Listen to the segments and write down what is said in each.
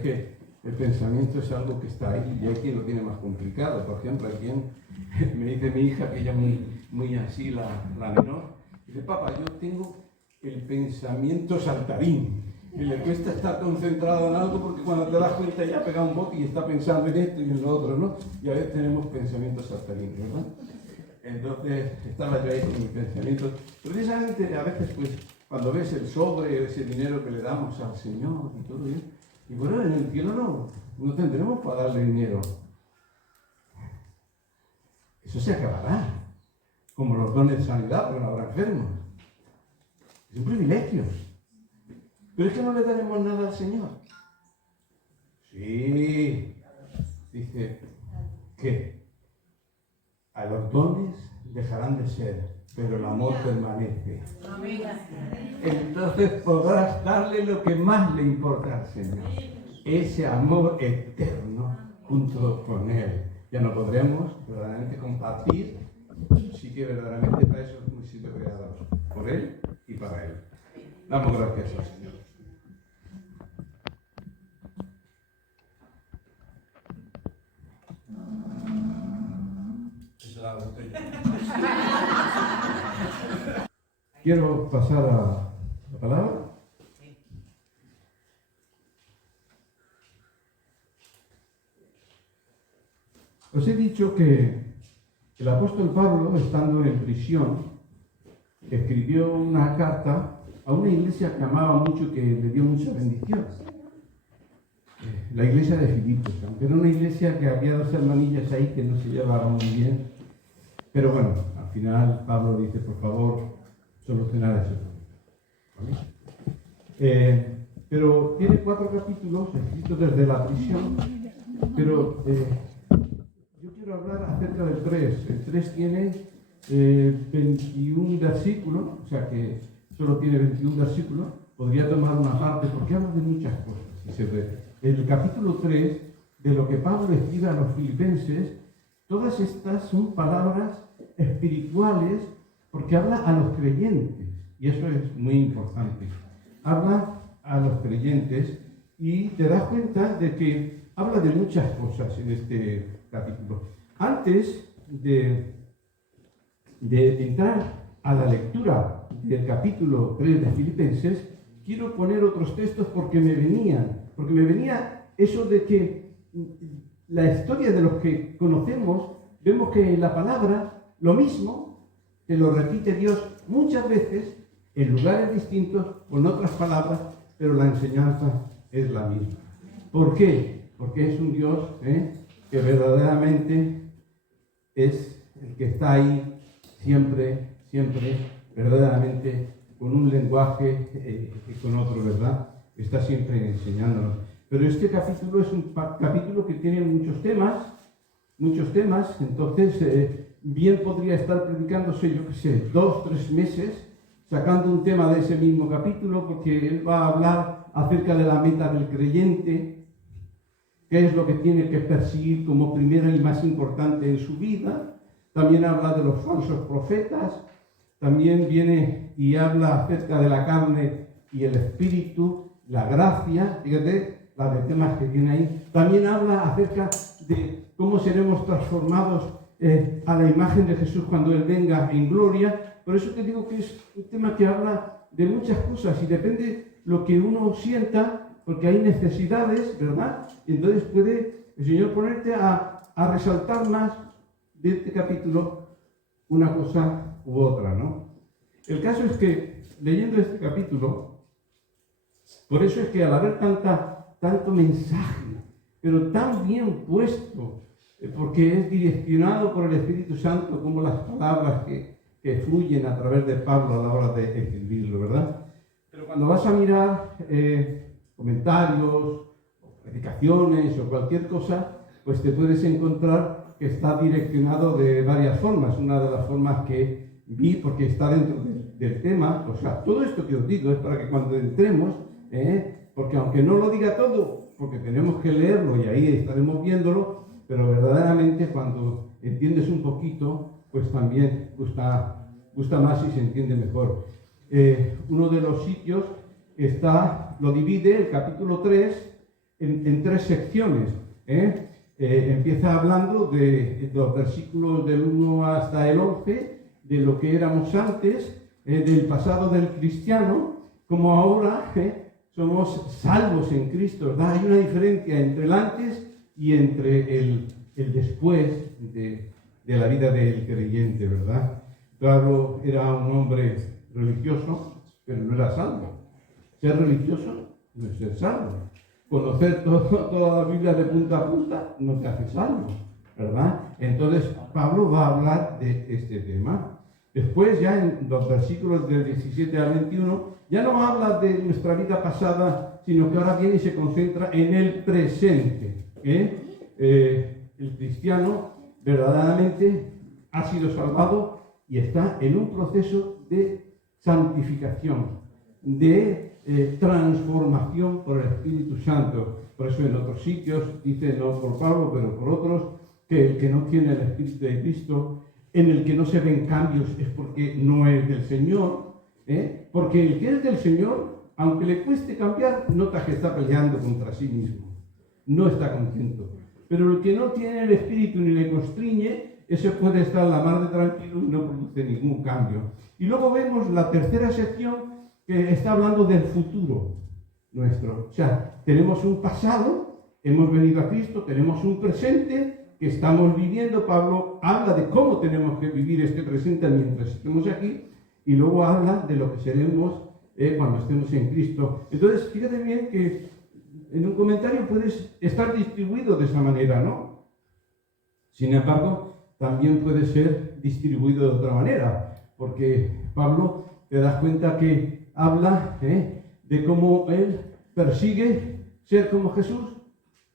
que el pensamiento es algo que está ahí y hay quien lo tiene más complicado. Por ejemplo, hay quien me dice mi hija, que ella es muy así, la menor, dice: papá, yo tengo el pensamiento saltarín. Y le cuesta estar concentrado en algo porque cuando te das cuenta ya pega un bote y está pensando en esto y en lo otro, ¿no? Y a veces tenemos pensamientos saltarines, ¿verdad? Entonces estaba yo ahí con mi pensamiento. Precisamente a veces, pues, cuando ves el sobre, ese dinero que le damos al Señor y todo eso, y bueno, en el cielo no tendremos para darle dinero. Eso se acabará, como los dones de sanidad, porque no habrá enfermos. Es un privilegio. Pero es que no le daremos nada al Señor. Sí, dice que a los dones dejarán de ser, pero el amor permanece. Entonces podrás darle lo que más le importa al Señor, ese amor eterno junto con Él. Ya no podremos verdaderamente compartir, sí que verdaderamente para eso hemos sido creados, por Él y para Él. Damos gracias al Señor. Quiero pasar a la palabra. Os he dicho que el apóstol Pablo, estando en prisión, escribió una carta a una iglesia que amaba mucho, que le dio mucha bendición. La iglesia de Filipos, aunque era una iglesia que había dos hermanillas ahí que no se llevaban muy bien. Pero bueno, al final Pablo dice: por favor, solucionar eso. ¿Vale? Pero tiene 4 capítulos escritos desde la prisión, pero yo quiero hablar acerca del 3. El 3 tiene 21 versículos, o sea que solo tiene 21 versículos. Podría tomar una parte porque habla de muchas cosas. Si se ve. El capítulo 3, de lo que Pablo escribe a los filipenses, todas estas son palabras espirituales porque habla a los creyentes, y eso es muy importante. Habla a los creyentes y te das cuenta de que habla de muchas cosas en este capítulo. Antes de entrar a la lectura del capítulo 3 de Filipenses, quiero poner otros textos porque me venía eso de que la historia de los que conocemos, vemos que en la palabra lo mismo te lo repite Dios muchas veces en lugares distintos, con otras palabras, pero la enseñanza es la misma. ¿Por qué? Porque es un Dios que verdaderamente es el que está ahí siempre, verdaderamente, con un lenguaje y con otro, ¿verdad? Está siempre enseñándonos. Pero este capítulo es un capítulo que tiene muchos temas, entonces bien podría estar predicándose, 2, 3 meses, sacando un tema de ese mismo capítulo, porque él va a hablar acerca de la meta del creyente, qué es lo que tiene que perseguir como primero y más importante en su vida. También habla de los falsos profetas, también viene y habla acerca de la carne y el espíritu, la gracia, fíjate, la de temas que tiene ahí. También habla acerca de cómo seremos transformados a la imagen de Jesús cuando Él venga en gloria. Por eso te digo que es un tema que habla de muchas cosas y depende lo que uno sienta, porque hay necesidades, ¿verdad? Y entonces puede el Señor ponerte a resaltar más de este capítulo una cosa u otra, ¿no? El caso es que, leyendo este capítulo, por eso es que al haber tanto mensaje, pero tan bien puesto, porque es direccionado por el Espíritu Santo, como las palabras que fluyen a través de Pablo a la hora de escribirlo, ¿verdad? Pero cuando vas a mirar comentarios, o predicaciones o cualquier cosa, pues te puedes encontrar que está direccionado de varias formas. Una de las formas que vi, porque está dentro del tema, o sea, todo esto que os digo es para que cuando entremos, porque aunque no lo diga todo, porque tenemos que leerlo y ahí estaremos viéndolo, pero verdaderamente cuando entiendes un poquito, pues también gusta más y se entiende mejor. Uno de los sitios lo divide, el capítulo 3, en tres secciones. Empieza hablando de los versículos del 1 hasta el 11, de lo que éramos antes, del pasado del cristiano, como ahora somos salvos en Cristo, ¿verdad? Hay una diferencia entre el antes y entre el después de la vida del creyente, ¿verdad? Pablo era un hombre religioso, pero no era salvo. Ser religioso no es ser salvo. Conocer toda la Biblia de punta a punta no te hace salvo, ¿verdad? Entonces, Pablo va a hablar de este tema. Después, ya en los versículos del 17 al 21, ya no habla de nuestra vida pasada, sino que ahora viene y se concentra en el presente. El cristiano verdaderamente ha sido salvado y está en un proceso de santificación, de transformación por el Espíritu Santo. Por eso en otros sitios dice, no por Pablo, pero por otros, que el que no tiene el Espíritu de Cristo, en el que no se ven cambios, es porque no es del Señor, porque el que es del Señor, aunque le cueste cambiar, nota que está peleando contra sí mismo, no está contento. Pero el que no tiene el Espíritu ni le constriñe, ese puede estar la mar de tranquilo y no produce ningún cambio. Y luego vemos la tercera sección que está hablando del futuro nuestro. O sea, tenemos un pasado, hemos venido a Cristo, tenemos un presente que estamos viviendo. Pablo habla de cómo tenemos que vivir este presente mientras estemos aquí, y luego habla de lo que seremos cuando estemos en Cristo. Entonces, fíjate bien que en un comentario puedes estar distribuido de esa manera, ¿no? Sin embargo, también puede ser distribuido de otra manera, porque Pablo, te das cuenta que habla de cómo él persigue ser como Jesús,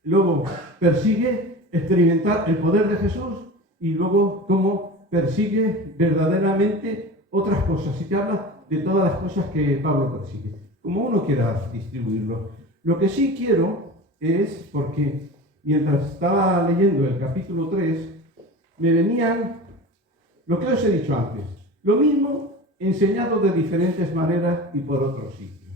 luego persigue experimentar el poder de Jesús, y luego cómo persigue verdaderamente otras cosas. Y te habla de todas las cosas que Pablo persigue, como uno quiera distribuirlo. Lo que sí quiero es, porque mientras estaba leyendo el capítulo 3, me venían lo que os he dicho antes, lo mismo enseñado de diferentes maneras y por otros sitios.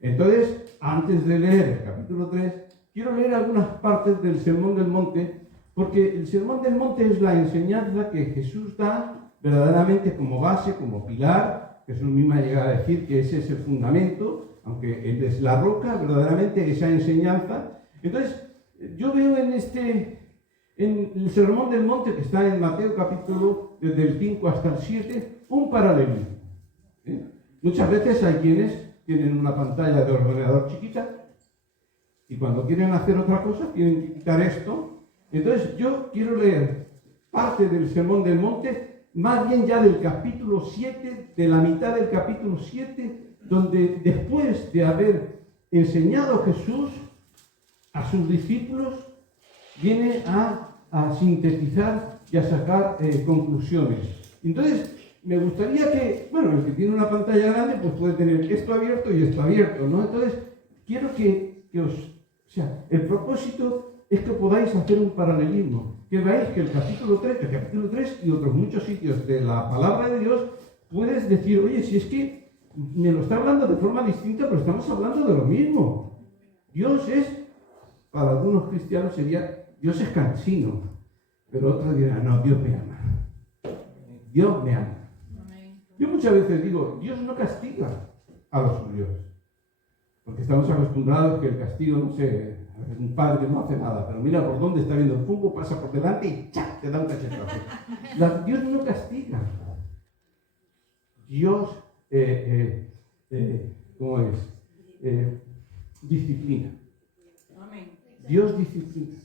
Entonces, antes de leer el capítulo 3, quiero leer algunas partes del Sermón del Monte, porque el Sermón del Monte es la enseñanza que Jesús da verdaderamente como base, como pilar. Jesús mismo llega a decir que ese es el fundamento, aunque Él es la roca, verdaderamente esa enseñanza. Entonces, yo veo en el Sermón del Monte, que está en Mateo capítulo, desde el 5 hasta el 7, un paralelismo. Muchas veces hay quienes tienen una pantalla de ordenador chiquita y cuando quieren hacer otra cosa tienen que quitar esto. Entonces yo quiero leer parte del Sermón del Monte, más bien ya del capítulo 7, de la mitad del capítulo 7, donde después de haber enseñado Jesús a sus discípulos, viene a sintetizar y a sacar conclusiones. Entonces, me gustaría que, bueno, el que tiene una pantalla grande, pues puede tener esto abierto y esto abierto, ¿no? Entonces, quiero que o sea, el propósito es que podáis hacer un paralelismo, que veáis que el capítulo 3 y otros muchos sitios de la palabra de Dios, puedes decir, oye, si es que me lo está hablando de forma distinta, pero estamos hablando de lo mismo. Dios es, para algunos cristianos sería, Dios es cansino, pero otros dirán, no, Dios me ama. Dios me ama. Yo muchas veces digo, Dios no castiga a los suyos, porque estamos acostumbrados que el castigo, no sé, un padre que no hace nada, pero mira por dónde está viendo el fútbol, pasa por delante y ¡chac!, te da un cachetazo. Dios no castiga. Dios, ¿cómo es? Disciplina. Dios disciplina.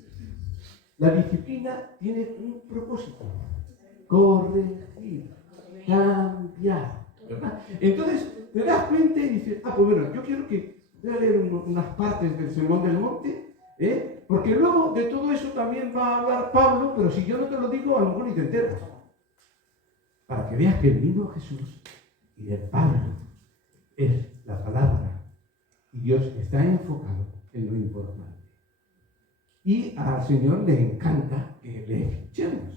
La disciplina tiene un propósito: corregir, cambiar, ¿verdad? Entonces te das cuenta y dices, pues bueno, yo quiero que voy a leer unas partes del Sermón del Monte, porque luego de todo eso también va a hablar Pablo, pero si yo no te lo digo, a lo mejor ni te enteras. Para que veas que el mismo Jesús y de Pablo es la palabra, y Dios está enfocado en lo importante. Y al Señor le encanta que le escuchemos.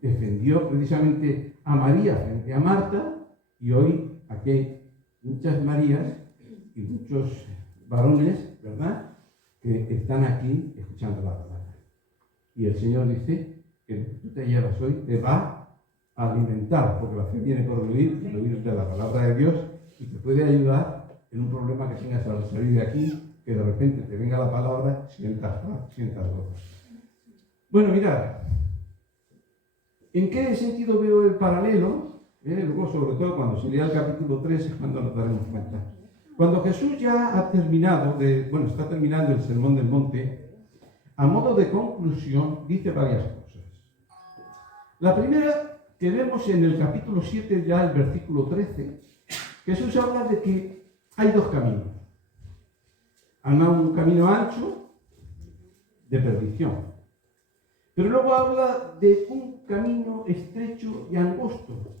Defendió precisamente a María frente a Marta, y hoy aquí hay muchas Marías y muchos varones ¿verdad?, que están aquí escuchando la palabra. Y el Señor dice que lo que tú te llevas hoy te va a alimentar, porque la fe viene por el oír de la palabra de Dios, y te puede ayudar en un problema que tengas al salir de aquí, que de repente te venga la palabra, sientas gozo. Bueno, mirad, ¿en qué sentido veo el paralelo? Luego, sobre todo, cuando se lea el capítulo 3 es cuando nos daremos cuenta. Cuando Jesús ya ha terminado, está terminando el Sermón del Monte, a modo de conclusión, dice varias cosas. La primera que vemos en el capítulo 7, ya el versículo 13, Jesús habla de que hay dos caminos. Un camino ancho de perdición, pero luego habla de un camino estrecho y angosto.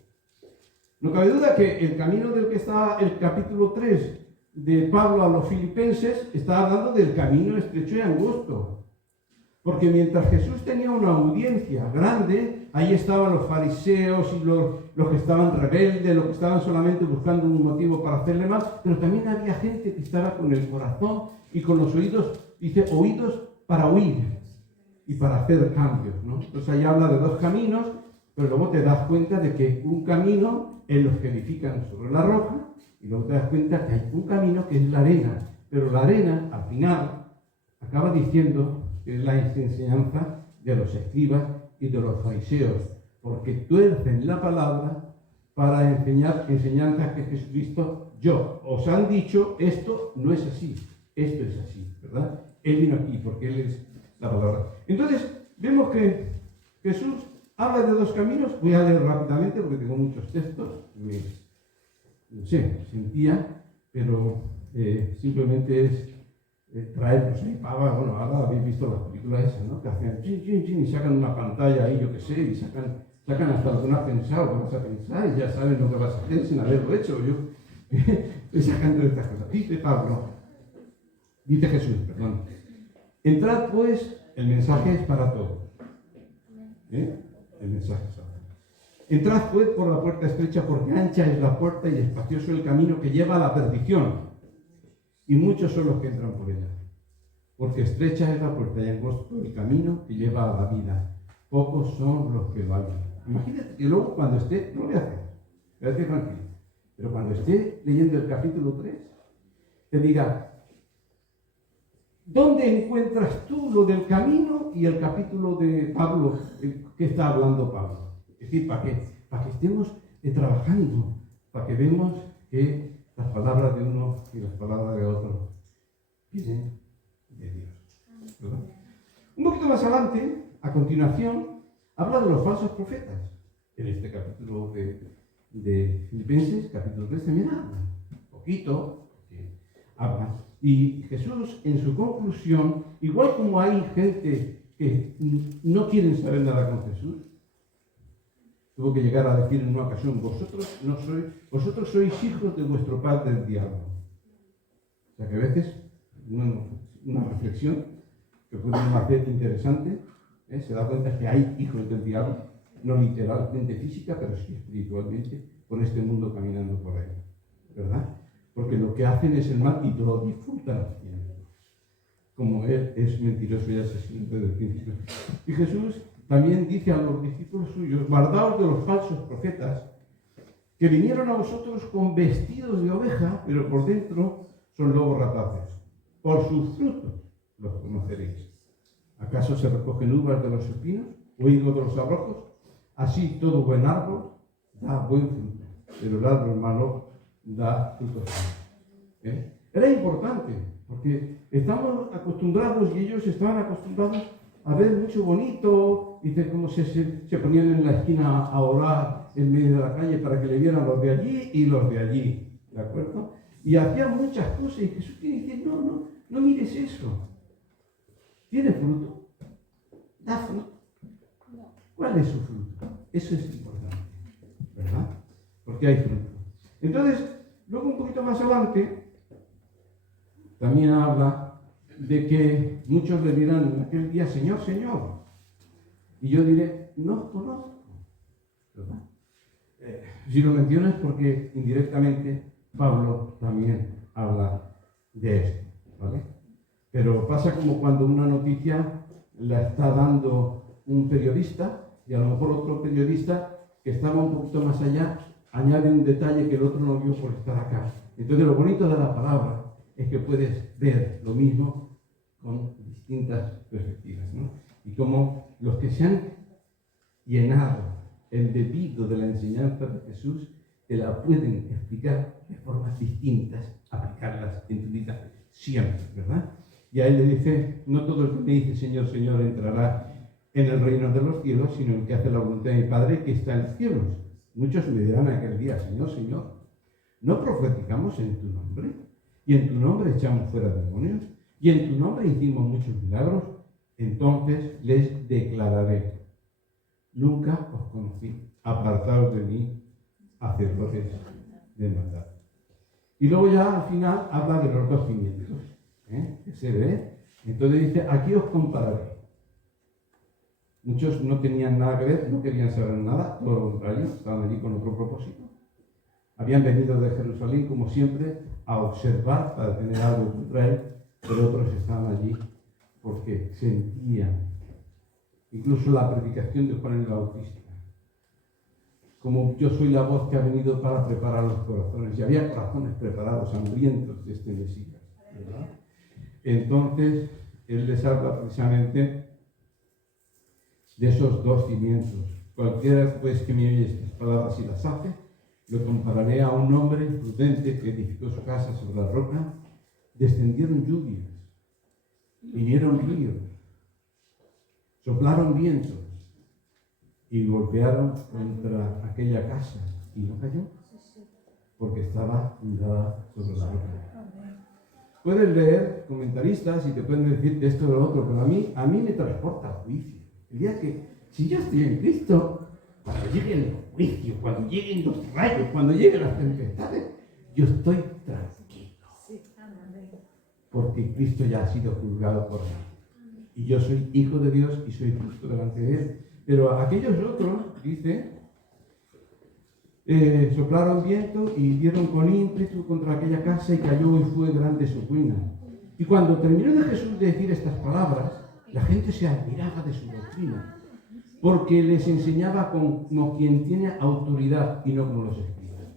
No cabe duda que el camino del que está el capítulo 3 de Pablo a los filipenses está hablando del camino estrecho y angosto. Porque mientras Jesús tenía una audiencia grande, ahí estaban los fariseos y los que estaban rebeldes, los que estaban solamente buscando un motivo para hacerle mal, pero también había gente que estaba con el corazón y con los oídos, dice, oídos para oír y para hacer cambios, ¿no? Entonces ahí habla de dos caminos, pero luego te das cuenta de que un camino es los que edifican sobre la roca, y luego te das cuenta que hay un camino que es la arena, pero la arena, al final, acaba diciendo que es la enseñanza de los escribas y de los fariseos, porque tuercen la palabra para enseñar enseñanzas que Jesucristo, os han dicho, esto no es así, esto es así, ¿verdad? Él vino aquí porque Él es la palabra. Entonces, vemos que Jesús habla de dos caminos. Voy a leer rápidamente porque tengo muchos textos, no sé, sentía, pero simplemente es traerlos ahí para, bueno, ahora habéis visto las películas esas, ¿no? Que hacen chin, chin, chin, y sacan una pantalla ahí, yo qué sé, y sacan hasta lo que no has pensado, que vas a pensar, y ya saben lo que vas a hacer sin haberlo hecho. Yo estoy sacando estas cosas. Dice Jesús, perdón. Entrad pues, el mensaje es para todos. El mensaje es para todos. Entrad pues por la puerta estrecha, porque ancha es la puerta y espacioso el camino que lleva a la perdición. Y muchos son los que entran por ella. Porque estrecha es la puerta y angosto el camino que lleva a la vida. Pocos son los que lo hallan. Imagínate que luego cuando esté, no lo voy a hacer, quédate tranquilo, pero cuando esté leyendo el capítulo 3, te diga, ¿dónde encuentras tú lo del camino y el capítulo de Pablo, que está hablando Pablo? Es decir, ¿para qué? Para que estemos trabajando, para que vemos que las palabras de uno y las palabras de otro vienen de Dios, ¿verdad? Un poquito más adelante, a continuación, habla de los falsos profetas. En este capítulo de Filipenses, capítulo 3, también habla un poquito, habla. Y Jesús, en su conclusión, igual como hay gente que no quieren saber nada con Jesús, tuvo que llegar a decir en una ocasión, vosotros sois hijos de vuestro padre el diablo. O sea que a veces, una reflexión que podemos hacer interesante, se da cuenta que hay hijos del diablo, no literalmente física, pero sí espiritualmente, por este mundo caminando por él, ¿verdad? Porque lo que hacen es el mal y lo disfrutan haciendo. Como él es mentiroso y asesino desde el principio. Y Jesús también dice a los discípulos suyos, guardaos de los falsos profetas, que vinieron a vosotros con vestidos de oveja, pero por dentro son lobos rapaces. Por sus frutos los conoceréis. ¿Acaso se recogen uvas de los espinos o higos de los abrojos? Así todo buen árbol da buen fruto, pero el árbol malo da frutos malos. Era importante, porque estamos acostumbrados, y ellos estaban acostumbrados a ver mucho bonito, y como se ponían en la esquina a orar en medio de la calle para que le vieran los de allí y los de allí, ¿de acuerdo? Y hacían muchas cosas, y Jesús quiere decir, no mires eso. ¿Tiene fruto? ¿Da fruto? ¿Cuál es su fruto? Eso es importante, ¿verdad? Porque hay fruto. Entonces, luego un poquito más adelante, también habla de que muchos le dirán en aquel día, Señor, Señor. Y yo diré, no os conozco, ¿verdad? Si lo menciono es porque indirectamente Pablo también habla de esto, ¿vale? Pero pasa como cuando una noticia la está dando un periodista y a lo mejor otro periodista que estaba un poquito más allá añade un detalle que el otro no vio por estar acá. Entonces lo bonito de la palabra es que puedes ver lo mismo con distintas perspectivas, ¿no? Y como los que se han llenado el debido de la enseñanza de Jesús te la pueden explicar de formas distintas, aplicarlas en tu vida siempre, ¿verdad? Y a él le dice, no todo el que me dice Señor, Señor entrará en el reino de los cielos, sino el que hace la voluntad de mi Padre que está en los cielos. Muchos me dirán aquel día, Señor, Señor, ¿no profetizamos en tu nombre? Y en tu nombre echamos fuera demonios, y en tu nombre hicimos muchos milagros. Entonces les declararé, nunca os conocí, apartaos de mí, hacedores de maldad. Y luego ya al final habla de los dos cimientos, que se ve. Entonces dice, aquí os compararé. Muchos no tenían nada que ver, no querían saber nada, todo lo contrario, estaban allí con otro propósito. Habían venido de Jerusalén, como siempre, a observar para tener algo contra él, pero otros estaban allí porque sentían, incluso la predicación de Juan el Bautista, como yo soy la voz que ha venido para preparar los corazones, y había corazones preparados, hambrientos de este Mesías, ¿verdad? Entonces, él les habla precisamente de esos dos cimientos. Cualquiera pues que me oye estas palabras y las hace, lo compararé a un hombre prudente que edificó su casa sobre la roca. Descendieron lluvias, vinieron ríos, soplaron vientos y golpearon contra aquella casa y no cayó, porque estaba fundada sobre la roca. Puedes leer comentaristas y te pueden decir de esto o de lo otro, pero a mí me transporta al juicio. El día que, si yo estoy en Cristo, cuando lleguen los juicios, cuando lleguen los rayos, cuando lleguen las tempestades, yo estoy tranquilo. Porque Cristo ya ha sido juzgado por mí. Y yo soy hijo de Dios y soy justo delante de Él. Pero aquellos otros, dice, soplaron viento y dieron con ímpetu contra aquella casa y cayó y fue grande su ruina. Y cuando terminó de Jesús de decir estas palabras, la gente se admiraba de su doctrina, porque les enseñaba como quien tiene autoridad y no como los escribas.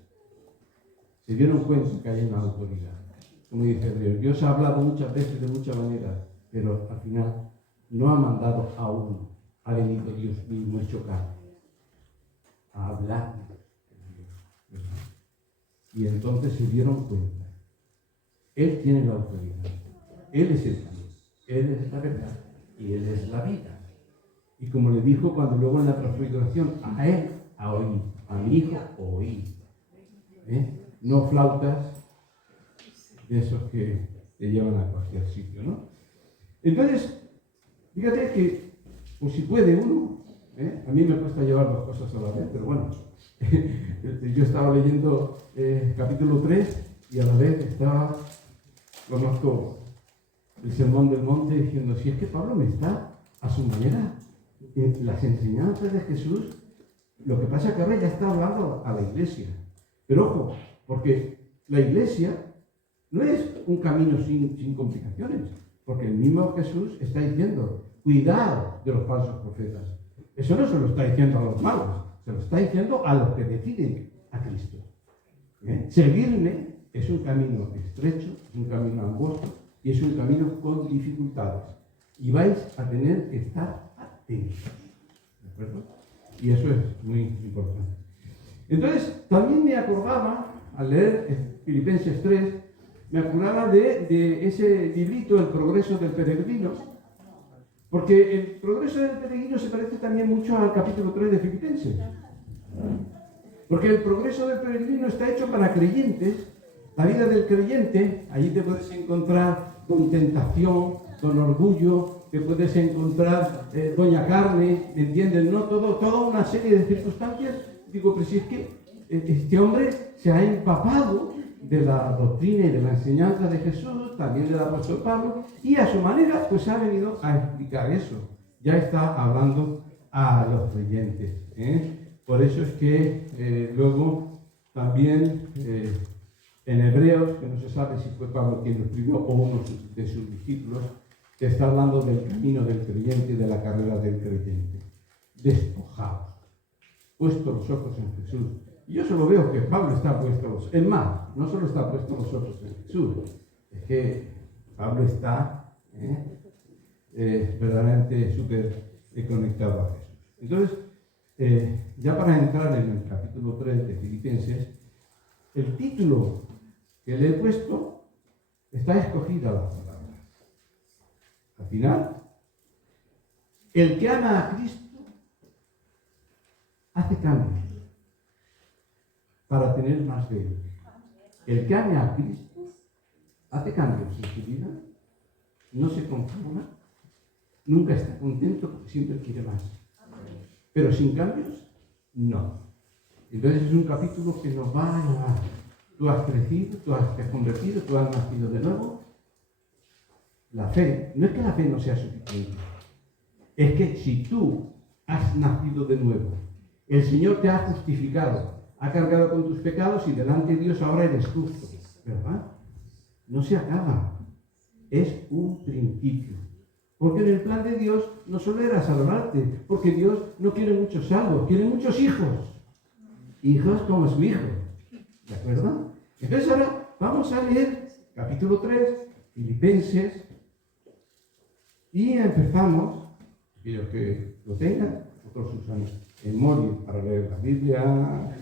Se dieron cuenta que hay una autoridad. Como dice Dios, Dios ha hablado muchas veces de muchas maneras, pero al final no ha mandado a uno, ha venido Dios mismo hecho carne a hablar. Y entonces se dieron cuenta. Él tiene la autoridad. Él es el Dios. Él es la verdad. Y Él es la vida. Y como le dijo cuando luego en la transfiguración, a Él a oír, a mi hijo oír. No flautas de esos que te llevan a cualquier sitio, ¿no? Entonces, fíjate que, pues si puede uno, a mí me cuesta llevar dos cosas a la vez, pero bueno, yo estaba leyendo capítulo 3 y a la vez estaba, conozco el Sermón del Monte diciendo, si es que Pablo me está a su manera, en las enseñanzas de Jesús, lo que pasa es que ahora ya está hablando a la iglesia. Pero ojo, porque la iglesia no es un camino sin complicaciones, porque el mismo Jesús está diciendo, cuidado de los falsos profetas. Eso no se lo está diciendo a los malos, se lo está diciendo a los que deciden a Cristo. Seguirme es un camino estrecho, es un camino angosto y es un camino con dificultades. Y vais a tener que estar atentos. ¿De acuerdo? Y eso es muy importante. Entonces, también me acordaba, al leer Filipenses 3, me acordaba de ese librito, El progreso del peregrino, porque el progreso del peregrino se parece también mucho al capítulo 3 de Filipenses. Porque el progreso del peregrino está hecho para creyentes. La vida del creyente, allí te puedes encontrar con tentación, con orgullo, te puedes encontrar doña carne, ¿me entiendes? ¿No? Toda una serie de circunstancias. Digo, pero si es que este hombre se ha empapado de la doctrina y de la enseñanza de Jesús, también del apóstol Pablo, y a su manera pues ha venido a explicar eso. Ya está hablando a los creyentes. Por eso es que luego también En Hebreos, que no se sabe si fue Pablo quien lo escribió o uno de sus discípulos, que está hablando del camino del creyente y de la carrera del creyente. Despojados, puestos los ojos en Jesús. Y yo solo veo que Pablo está puesto, es más, no solo está puesto los ojos en Jesús, es que Pablo está verdaderamente súper conectado a Jesús. Entonces, ya para entrar en el capítulo 3 de Filipenses, el título que le he puesto está escogida la palabra. Al final, el que ama a Cristo hace cambios para tener más de él. El que ame a Cristo hace cambios en su vida, no se conforma, nunca está contento porque siempre quiere más. Pero sin cambios, no. Entonces es un capítulo que nos va a llevar. Tú has crecido, tú te has convertido, tú has nacido de nuevo. La fe, no es que la fe no sea suficiente, es que si tú has nacido de nuevo, el Señor te ha justificado, ha cargado con tus pecados y delante de Dios ahora eres justo, ¿verdad? No se acaba, es un principio. Porque en el plan de Dios no solo era salvarte, porque Dios no quiere muchos salvos, quiere muchos hijos. Hijos como su hijo, ¿de acuerdo? Entonces ahora vamos a leer capítulo 3, Filipenses, y empezamos, aquellos que lo tengan, otros usan el móvil para leer la Biblia,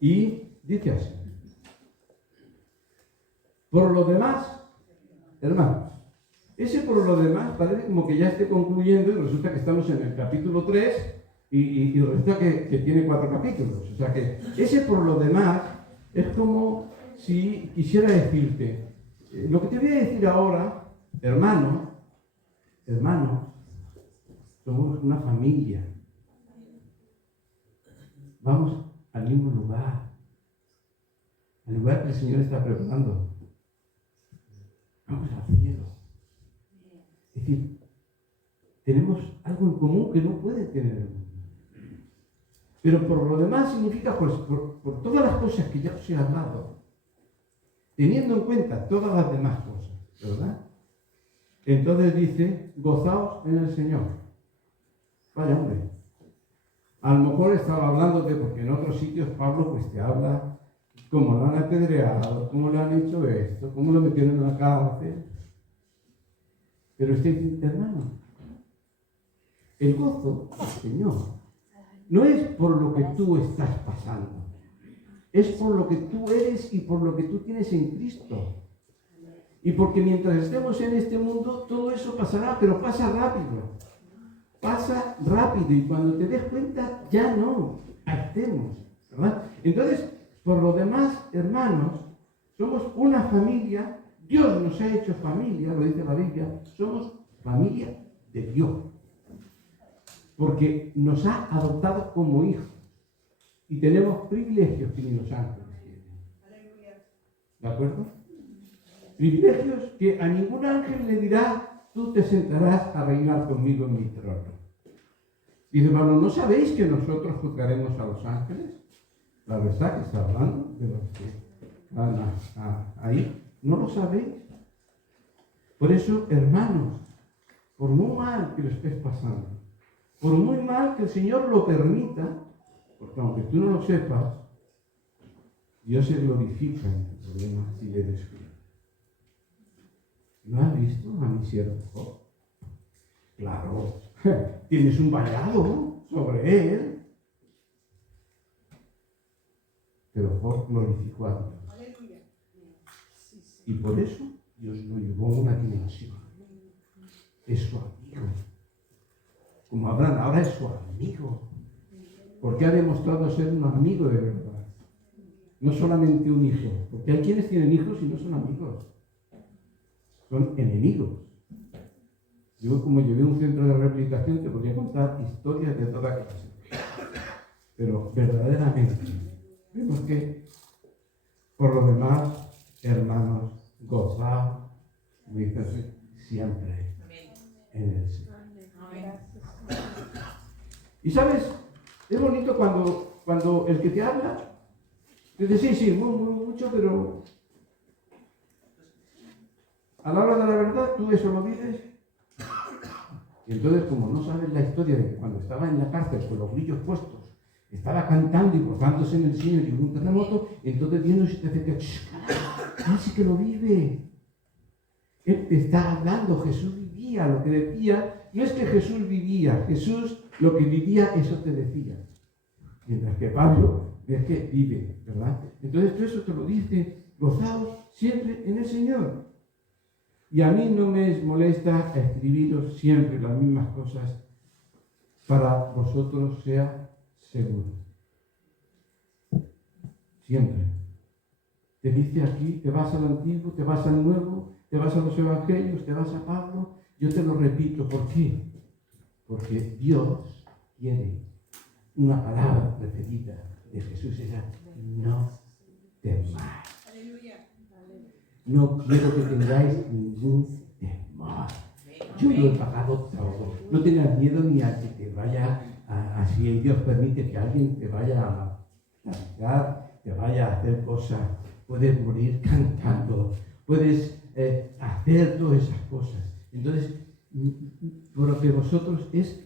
y dice así: por lo demás, hermanos, ese por lo demás parece como que ya esté concluyendo y resulta que estamos en el capítulo 3 y resulta que tiene 4 capítulos. O sea que ese por lo demás es como si quisiera decirte, lo que te voy a decir ahora, hermano, somos una familia. Vamos al mismo lugar, al lugar que el Señor está preparando. Vamos al cielo. Es decir, tenemos algo en común que no puede tener el mundo. Pero por lo demás significa, pues, por todas las cosas que ya os he hablado, teniendo en cuenta todas las demás cosas, ¿verdad? Entonces dice, gozaos en el Señor. Vaya hombre. A lo mejor estaba hablándote, porque en otros sitios Pablo pues te habla cómo lo han apedreado, cómo le han hecho esto, cómo lo metieron en la cárcel. Pero hermano, el gozo del Señor no es por lo que tú estás pasando, es por lo que tú eres y por lo que tú tienes en Cristo. Y porque mientras estemos en este mundo, todo eso pasará, pero pasa rápido. Pasa rápido y cuando te des cuenta, ya no estemos, ¿verdad? Entonces, por lo demás, hermanos, somos una familia. Dios nos ha hecho familia, lo dice la Biblia, somos familia de Dios. Porque nos ha adoptado como hijos. Y tenemos privilegios que ni los ángeles tienen. ¿De acuerdo? Privilegios que a ningún ángel le dirá, tú te sentarás a reinar conmigo en mi trono. Dice Pablo, ¿no sabéis que nosotros juzgaremos a los ángeles? Claro está que está hablando de los que van ahí. ¿No lo sabéis? Por eso, hermanos, por muy mal que lo estés pasando, por muy mal que el Señor lo permita, porque aunque tú no lo sepas, Dios se glorifica en tu problema si le descuidas. ¿No has visto a mi siervo Job? Claro, tienes un vallado sobre él. Pero Job glorificó a Dios. Y por eso Dios lo llevó a una dimensión. Es su amigo. Como Abraham, ahora es su amigo. Porque ha demostrado ser un amigo de verdad. No solamente un hijo. Porque hay quienes tienen hijos y no son amigos. Son enemigos. Yo, como llevé un centro de rehabilitación, te podría contar historias de toda clase. Pero verdaderamente, vemos que, por lo demás, hermanos, gozad, siempre en el Señor. Y sabes, es bonito cuando el que te habla Dice, sí, mucho, pero a la hora de la verdad, tú eso lo vives. Y entonces, como no sabes la historia de que cuando estaba en la cárcel con los grillos puestos, estaba cantando y gozándose en el Señor y hubo un terremoto, entonces Dios te dice que él sí que lo vive. Él te está hablando, Jesús vivía lo que decía. No es que Jesús vivía, Jesús lo que vivía, eso te decía. Mientras que Pablo ves que vive, ¿verdad? Entonces todo eso te lo dice, gozaos siempre en el Señor. Y a mí no me molesta escribiros siempre las mismas cosas, para vosotros sea seguro. Siempre. Te dice aquí, te vas al Antiguo, te vas al Nuevo, te vas a los Evangelios, te vas a Pablo. Yo te lo repito, ¿por qué? Porque Dios quiere una palabra preferida de Jesús, era no temáis. No quiero que tengáis ningún temor. Yo lo he pagado todo. No tengas miedo ni a que te vaya si Dios permite que alguien te vaya a atacar, te vaya a hacer cosas. Puedes morir cantando, puedes hacer todas esas cosas. Entonces, lo que vosotros es,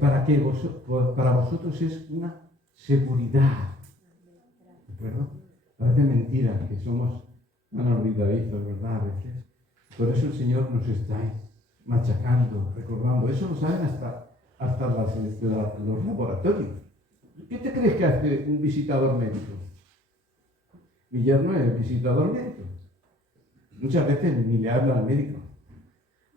para vosotros es una seguridad. ¿De acuerdo? Parece mentira que somos tan olvidadizos, ¿verdad? A veces. Por eso el Señor nos está machacando, recordando. Eso lo saben hasta los laboratorios. ¿Qué te crees que hace un visitador médico? Mi yerno es visitador médico. Muchas veces ni le habla al médico.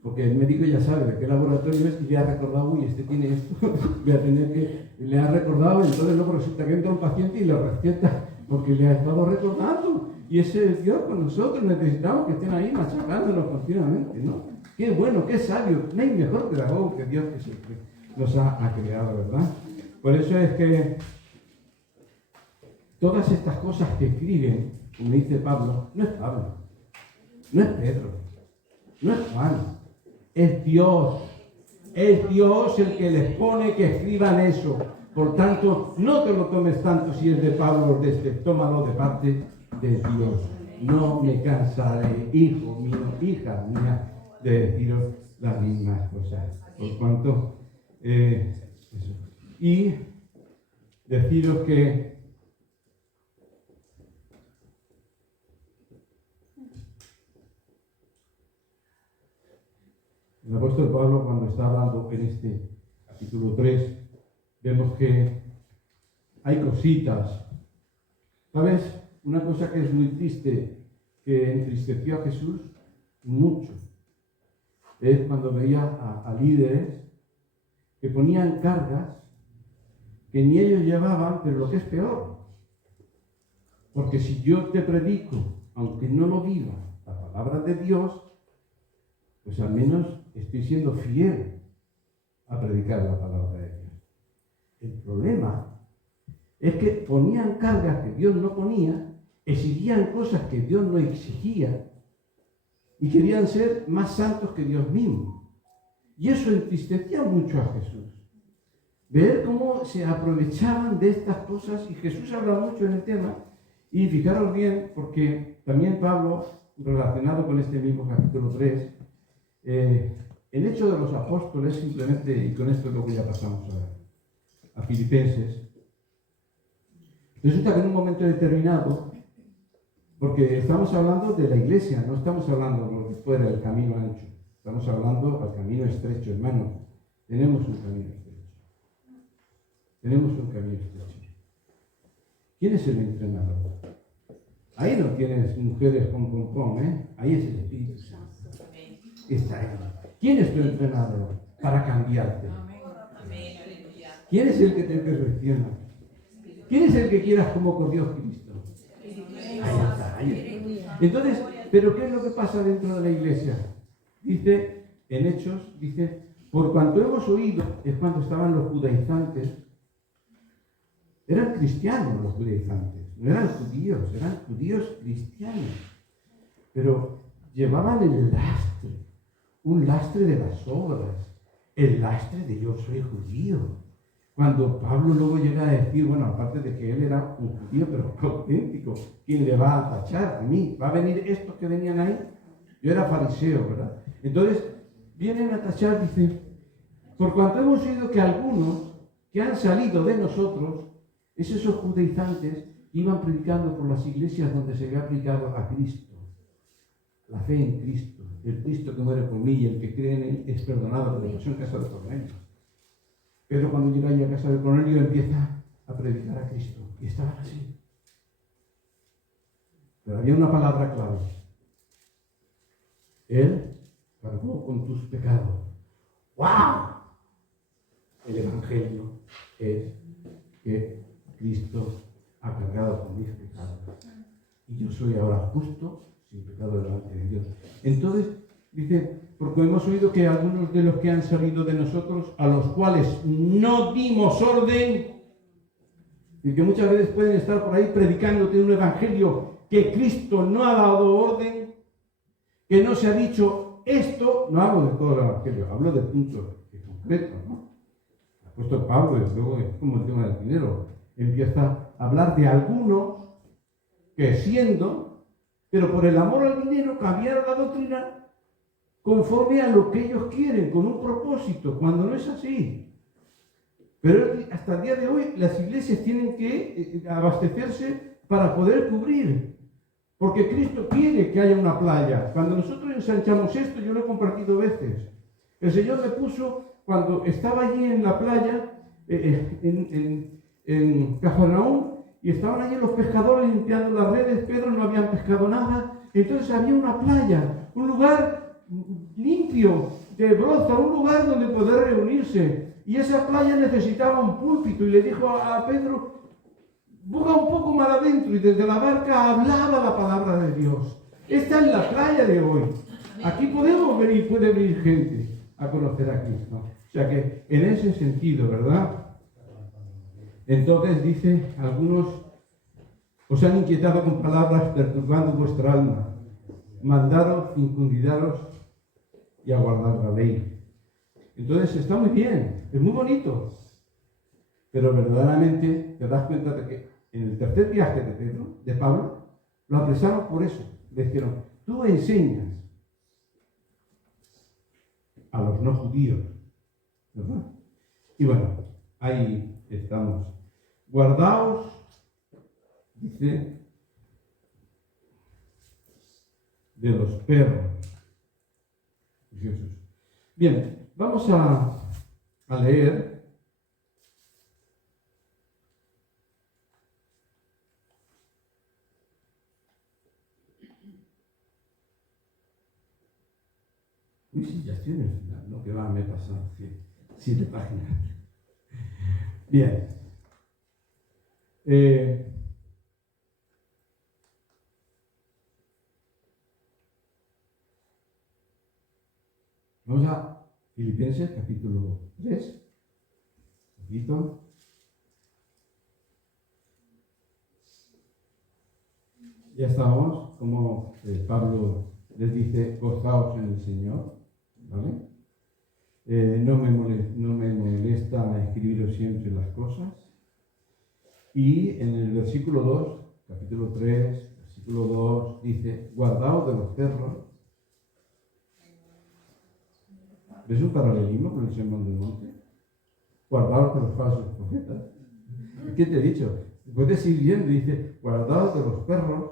Porque el médico ya sabe de qué laboratorio es y le ha recordado, uy, este tiene esto, voy a tener que... Le ha recordado, entonces luego resulta que entra un paciente y lo receta porque le ha estado recordando. Y ese es Dios con nosotros, necesitamos que estén ahí machacándonos continuamente, ¿no? Qué bueno, qué sabio. No hay mejor pedagogo que Dios, que siempre nos ha creado, ¿verdad? Por eso es que todas estas cosas que escriben, como dice Pablo, no es Pablo, no es Pedro, no es Juan, es Dios. Es Dios el que les pone que escriban eso. Por tanto, no te lo tomes tanto si es de Pablo o de este, tómalo de parte de Dios. No me cansaré, hijo mío, hija mía, de deciros las mismas cosas. Por cuanto, eso. Y deciros que el apóstol Pablo, cuando está hablando en este capítulo 3, vemos que hay cositas. ¿Sabes? Una cosa que es muy triste, que entristeció a Jesús mucho, es cuando veía a líderes que ponían cargas que ni ellos llevaban, pero lo que es peor. Porque si yo te predico, aunque no lo viva, la palabra de Dios, pues al menos estoy siendo fiel a predicar la palabra de Dios. El problema es que ponían cargas que Dios no ponía, exigían cosas que Dios no exigía y querían ser más santos que Dios mismo. Y eso entristecía mucho a Jesús. Ver cómo se aprovechaban de estas cosas, y Jesús habla mucho en el tema, y fijaros bien, porque también Pablo, relacionado con este mismo capítulo 3, el hecho de los apóstoles, simplemente, y con esto luego ya pasamos a Filipenses, resulta que en un momento determinado, porque estamos hablando de la iglesia, no estamos hablando de lo que fuera el camino ancho, estamos hablando al camino estrecho, hermanos. Tenemos un camino estrecho. Tenemos un camino estrecho. ¿Quién es el entrenador? Ahí no tienes mujeres con, ¿eh? Ahí es el Espíritu Santo. Está ahí. ¿Quién es tu entrenador para cambiarte? ¿Quién es el que te perfecciona? ¿Quién es el que quieras como corrió Cristo? Ahí está, ahí está. Entonces, ¿pero qué es lo que pasa dentro de la iglesia? Dice, en Hechos, dice, por cuanto hemos oído, es cuando estaban los judaizantes, eran cristianos los judaizantes, no eran judíos cristianos, pero llevaban el lastre, un lastre de las obras, el lastre de yo soy judío, Cuando Pablo luego llega a decir, bueno, aparte de que él era un judío, pero auténtico, ¿quién le va a tachar a mí? ¿Va a venir estos que venían ahí? Yo era fariseo, ¿verdad? Entonces, vienen a tachar, dice, por cuanto hemos oído que algunos que han salido de nosotros, es esos judaizantes, iban predicando por las iglesias donde se había aplicado a Cristo, la fe en Cristo, el Cristo que muere por mí y el que cree en él es perdonado, porque pasó en casa de Cornelio. Pero cuando llega ahí a casa de Cornelio empieza a predicar a Cristo, y estaban así. Pero había una palabra clave. Él cargó con tus pecados. ¡Wow! El Evangelio es que Cristo ha cargado con mis pecados. Y yo soy ahora justo, sin pecado delante de Dios. Entonces, dice, porque hemos oído que algunos de los que han salido de nosotros, a los cuales no dimos orden, y que muchas veces pueden estar por ahí predicándote un evangelio que Cristo no ha dado orden, que no se ha dicho esto, no hablo de todo el evangelio, hablo de puntos concretos, ¿no? Ha puesto Pablo, y luego es como el tema del dinero, empieza a hablar de algunos que siendo, pero por el amor al dinero cambiaron la doctrina conforme a lo que ellos quieren, con un propósito, cuando no es así. Pero hasta el día de hoy las iglesias tienen que abastecerse para poder cubrir, porque Cristo quiere que haya una playa. Cuando nosotros ensanchamos esto, yo lo he compartido veces, el Señor me puso, cuando estaba allí en la playa, en Cafarnaúm, y estaban allí los pescadores limpiando las redes, Pedro no habían pescado nada, entonces había una playa, un lugar limpio, de broza, un lugar donde poder reunirse, y esa playa necesitaba un púlpito, y le dijo a Pedro, busca un poco más adentro, y desde la barca hablaba la palabra de Dios. Esta es la playa de hoy, aquí podemos venir, puede venir gente a conocer a Cristo, o sea que en ese sentido, ¿verdad? Entonces dice, algunos os han inquietado con palabras perturbando vuestra alma, mandaros infundidaros y a guardar la ley. Entonces está muy bien, es muy bonito, pero verdaderamente te das cuenta de que en el tercer viaje de Pedro, de Pablo, lo apresaron por eso. Le dijeron, tú enseñas a los no judíos, ¿verdad? Y bueno, ahí estamos. Guardaos, dice, de los perros. Jesús. Bien, vamos a leer sí, ya estoy en el final, ¿no? Que va, me he pasado 7 páginas. Bien. Vamos a Filipenses capítulo 3. Un poquito. Ya estamos, como Pablo les dice, gozaos en el Señor, ¿vale? No me molesta escribiros siempre las cosas. Y en el versículo 2, capítulo 3, versículo 2, dice, guardaos de los perros. ¿Ves un paralelismo con el sermón del monte? Guardaos de los falsos profetas. ¿Qué te he dicho? Puedes ir viendo y dice, guardaos de los perros.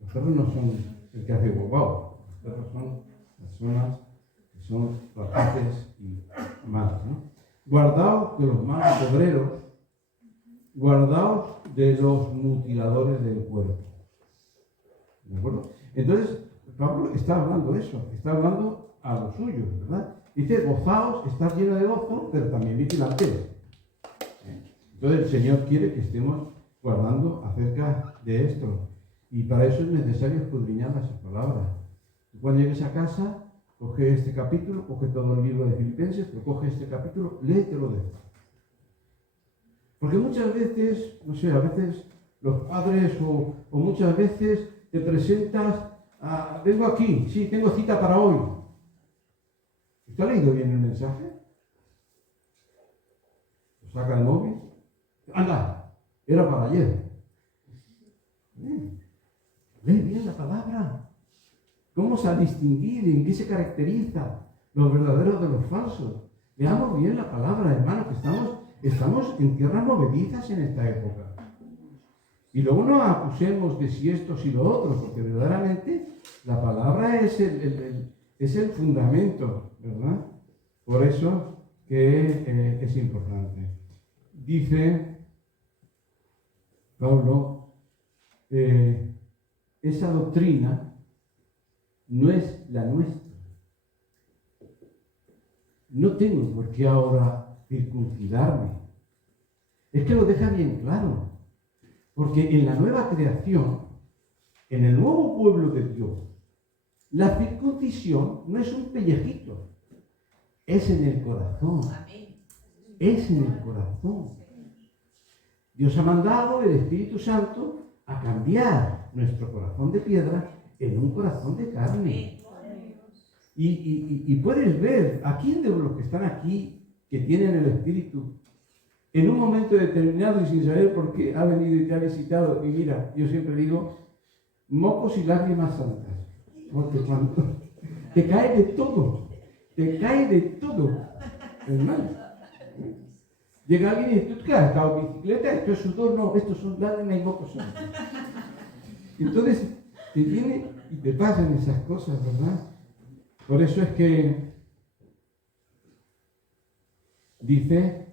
Los perros no son el que hace guau. Los perros son personas que son rapaces y malas, ¿no? Guardaos de los malos obreros. Guardaos de los mutiladores del cuerpo. ¿De acuerdo? Entonces, Pablo está hablando eso, está hablando a los suyos, ¿verdad? Dice, gozaos, estás lleno de gozo, pero también vigilantes. Entonces, el Señor quiere que estemos guardando acerca de esto. Y para eso es necesario escudriñar las palabras. Cuando llegues a casa, coge este capítulo, coge todo el libro de Filipenses, pero coge este capítulo, léetelo de esto. Porque muchas veces, no sé, a veces los padres o muchas veces te presentas, vengo aquí, sí, tengo cita para hoy. ¿Usted ha leído bien el mensaje? saca el móvil. Anda, era para ayer. Lee bien la palabra. ¿Cómo se distinguir? ¿En qué se caracteriza los verdaderos de los falsos? Leamos bien la palabra, hermano, que estamos en tierras movedizas en esta época. Y luego no acusemos de si esto, si lo otro, porque verdaderamente la palabra es el fundamento, ¿verdad? Por eso que es importante. Dice Pablo, esa doctrina no es la nuestra. No tengo por qué ahora circuncidarme. Es que lo deja bien claro. Porque en la nueva creación, en el nuevo pueblo de Dios, la circuncisión no es un pellejito, es en el corazón. Es en el corazón. Dios ha mandado el Espíritu Santo a cambiar nuestro corazón de piedra en un corazón de carne. Y puedes ver a quién de los que están aquí, que tienen el Espíritu, en un momento determinado y sin saber por qué ha venido y te ha visitado. Y mira, yo siempre digo, mocos y lágrimas santas. Porque cuando te cae de todo, hermano. Llega alguien y dice, ¿tú qué has estado en bicicleta? Esto es sudor, no, estos son lágrimas y mocos santos. Entonces, te viene y te pasan esas cosas, ¿verdad? Por eso es que dice,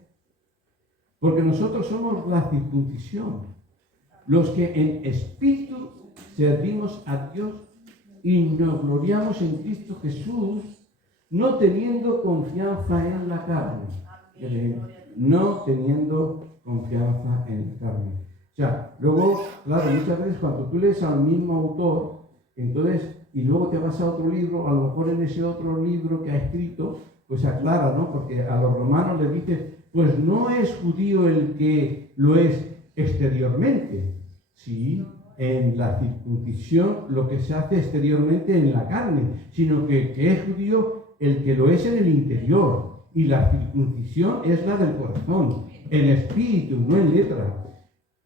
porque nosotros somos la circuncisión, los que en espíritu servimos a Dios y nos gloriamos en Cristo Jesús, no teniendo confianza en la carne. No teniendo confianza en la carne. O sea, luego, claro, muchas veces cuando tú lees al mismo autor, entonces, y luego te vas a otro libro, a lo mejor en ese otro libro que ha escrito, pues aclara, ¿no? Porque a los romanos les dice, pues no es judío el que lo es exteriormente. Sí, en la circuncisión lo que se hace exteriormente en la carne, sino que es judío el que lo es en el interior. Y la circuncisión es la del corazón, en espíritu, no en letra.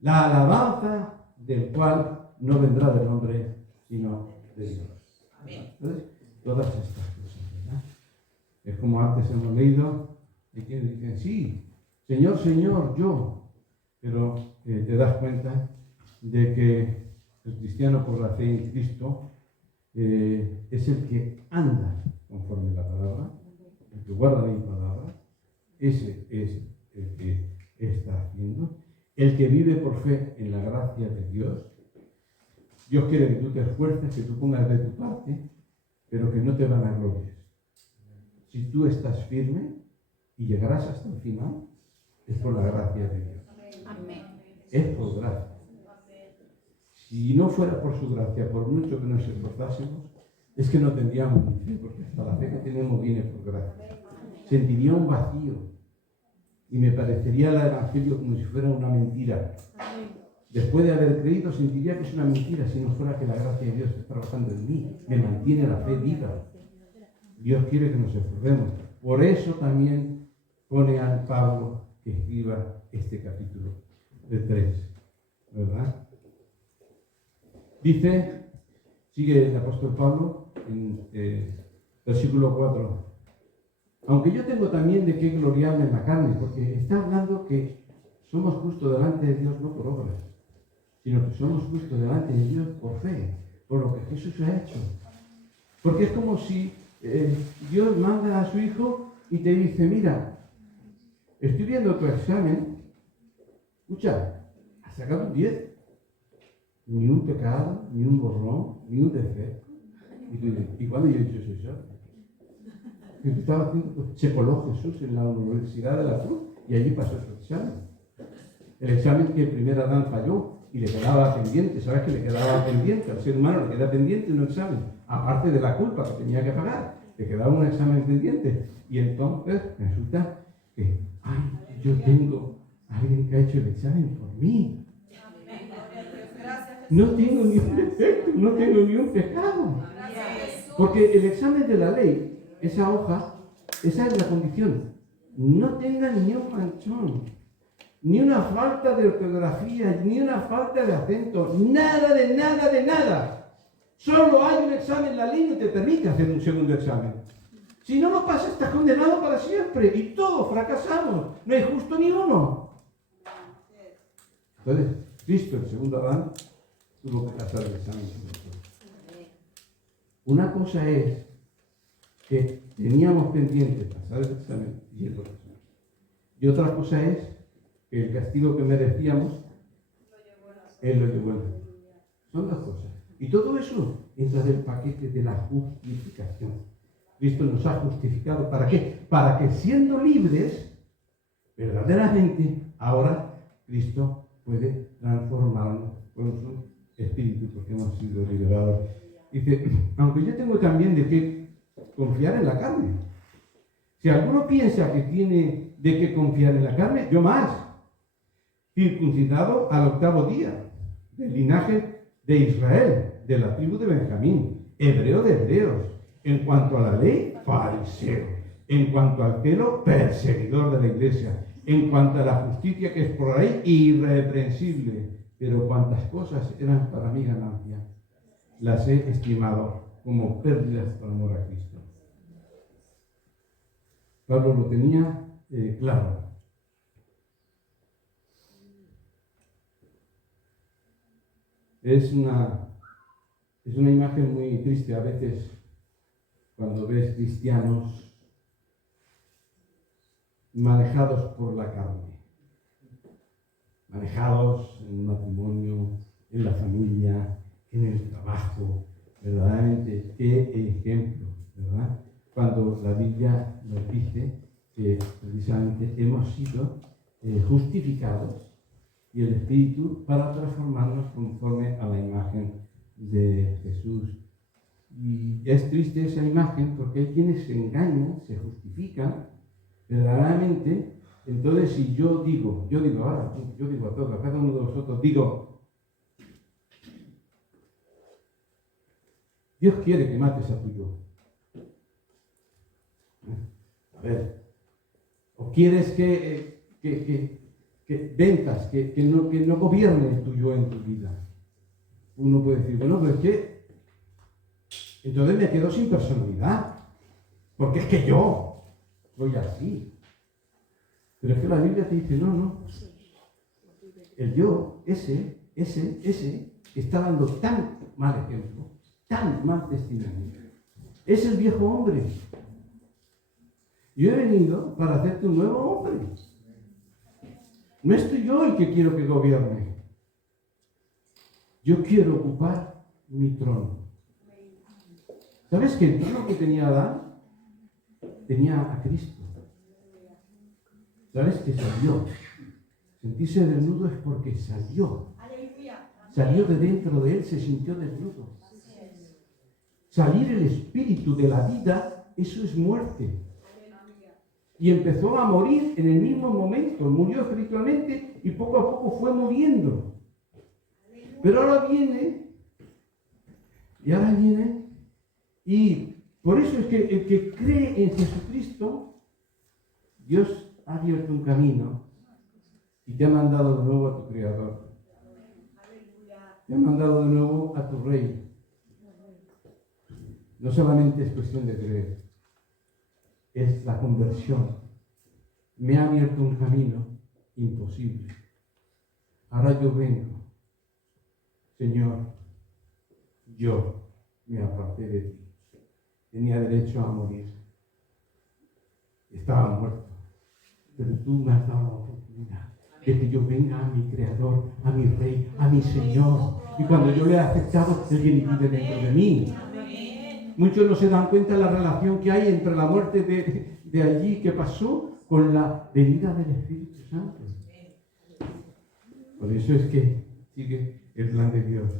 La alabanza del cual no vendrá del hombre, sino de Dios. Entonces, todas estas cosas, ¿verdad? Es como antes hemos leído, hay quienes dicen, sí, Señor, Señor, yo. Pero te das cuenta de que el cristiano por la fe en Cristo es el que anda conforme a la palabra, el que guarda mi palabra, ese es el que está haciendo, el que vive por fe en la gracia de Dios. Dios quiere que tú te esfuerces, que tú pongas de tu parte, pero que no te vanaglories. Si tú estás firme y llegarás hasta el final, es por la gracia de Dios. Es por gracia. Si no fuera por su gracia, por mucho que nos esforzásemos, es que no tendríamos ni fe, porque hasta la fe que tenemos viene por gracia. Sentiría un vacío y me parecería el Evangelio como si fuera una mentira. Después de haber creído, sentiría que es una mentira si no fuera que la gracia de Dios está trabajando en mí, me mantiene la fe viva. Dios quiere que nos esforcemos. Por eso también pone al Pablo que escriba este capítulo de 3, ¿verdad? Dice, sigue el apóstol Pablo en versículo 4. Aunque yo tengo también de qué gloriarme en la carne, porque está hablando que somos justos delante de Dios no por obras, sino que somos justos delante de Dios por fe, por lo que Jesús ha hecho. Porque es como si Dios manda a su hijo y te dice, mira, estoy viendo tu examen, escucha, has sacado un 10. Ni un pecado, ni un borrón, ni un defecto. Y tú dices, ¿y cuándo yo he hecho eso? Que tú estabas haciendo, se coló Jesús en la Universidad de la Cruz y allí pasó su examen. El examen que el primer Adán falló y le quedaba pendiente. ¿Sabes que le quedaba pendiente? Al ser humano le queda pendiente un examen, aparte de la culpa que tenía que pagar. Le quedaba un examen pendiente. Y entonces resulta que, ay, yo tengo a alguien que ha hecho el examen por mí. No tengo ni un defecto, no tengo ni un pecado. Porque el examen de la ley, esa hoja, esa es la condición. No tenga ni un manchón. ni una falta de ortografía, ni una falta de acento, nada de nada de nada. Solo hay un examen, la ley no te permite hacer un segundo examen. Si no lo pasas, estás condenado para siempre y todos fracasamos. No hay justo ni uno. Entonces, Cristo, el segundo Adán, tuvo que pasar el examen. Una cosa es que teníamos pendiente pasar el examen y el otro. Y otra cosa es que el castigo que merecíamos, Él lo llevó. Son dos cosas. Y todo eso entra del paquete de la justificación. Cristo nos ha justificado. ¿Para qué? Para que siendo libres, verdaderamente, ahora Cristo puede transformarnos con su Espíritu, porque hemos sido liberados. Dice, aunque yo tengo también de qué confiar en la carne. Si alguno piensa que tiene de qué confiar en la carne, yo más. Circuncidado al 8º día, del linaje de Israel, de la tribu de Benjamín, hebreo de hebreos, en cuanto a la ley, fariseo, en cuanto al celo, perseguidor de la iglesia, en cuanto a la justicia que es por la ley, irreprensible. Pero cuantas cosas eran para mí ganancia, las he estimado como pérdidas por amor a Cristo. Pablo lo tenía claro. Es una imagen muy triste a veces cuando ves cristianos manejados por la carne, manejados en el matrimonio, en la familia, en el trabajo. Verdaderamente, qué ejemplo, ¿verdad? Cuando la Biblia nos dice que precisamente hemos sido justificados y el Espíritu para transformarnos conforme a la imagen de Jesús. Y es triste esa imagen porque hay quienes se engañan, se justifican verdaderamente. Entonces, si yo digo a todos, a cada uno de vosotros, digo, Dios quiere que mates a tu yo. A ver, o quieres que ventas, que no gobierne tu yo en tu vida. Uno puede decir, bueno, pero es que entonces me quedo sin personalidad, porque es que yo soy así. Pero es que la Biblia te dice, no. El yo, ese, está dando tan mal ejemplo, tan mal testimonio. Es el viejo hombre. Yo he venido para hacerte un nuevo hombre. No estoy yo el que quiero que gobierne. Yo quiero ocupar mi trono. ¿Sabes que el trono que tenía Adán tenía a Cristo? ¿Sabes que salió? Sentirse desnudo es porque salió. Salió de dentro de él, se sintió desnudo. Salir el espíritu de la vida, eso es muerte. Y empezó a morir en el mismo momento. Murió espiritualmente y poco a poco fue muriendo. Pero ahora viene, y por eso es que el que cree en Jesucristo, Dios ha abierto un camino y te ha mandado de nuevo a tu Creador. Te ha mandado de nuevo a tu Rey. No solamente es cuestión de creer, es la conversión. Me ha abierto un camino imposible. Ahora yo vengo. Señor, yo me aparté de ti. Tenía derecho a morir. Estaba muerto. Pero tú me has dado la oportunidad de que yo venga a mi Creador, a mi Rey, a mi Señor. Y cuando yo le he aceptado, Él viene y vive dentro de mí. Muchos no se dan cuenta de la relación que hay entre la muerte de allí que pasó con la venida del Espíritu Santo. Por eso es que sigue el plan de Dios.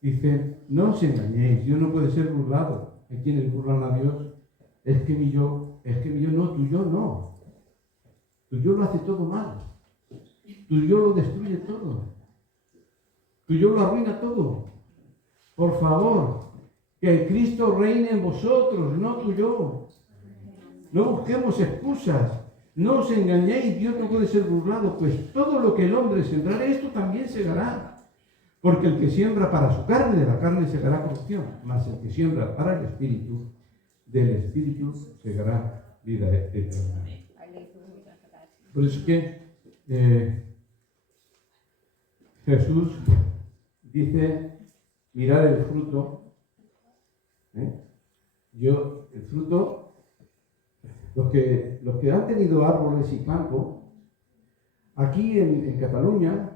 Dice, no os engañéis, Dios no puede ser burlado. Hay quienes burlan a Dios. Es que mi yo no, tu yo no. Tu yo lo hace todo mal. Tu yo lo destruye todo. Tu yo lo arruina todo. Por favor, que Cristo reine en vosotros, no tu yo. No busquemos excusas. No os engañéis, Dios no puede ser burlado, pues todo lo que el hombre sembrare, esto también segará. Porque el que siembra para su carne, de la carne segará corrupción, mas el que siembra para el Espíritu, del Espíritu segará vida eterna. Por eso es que Jesús dice, mirad el fruto. El fruto, los que han tenido árboles y campo, aquí en Cataluña,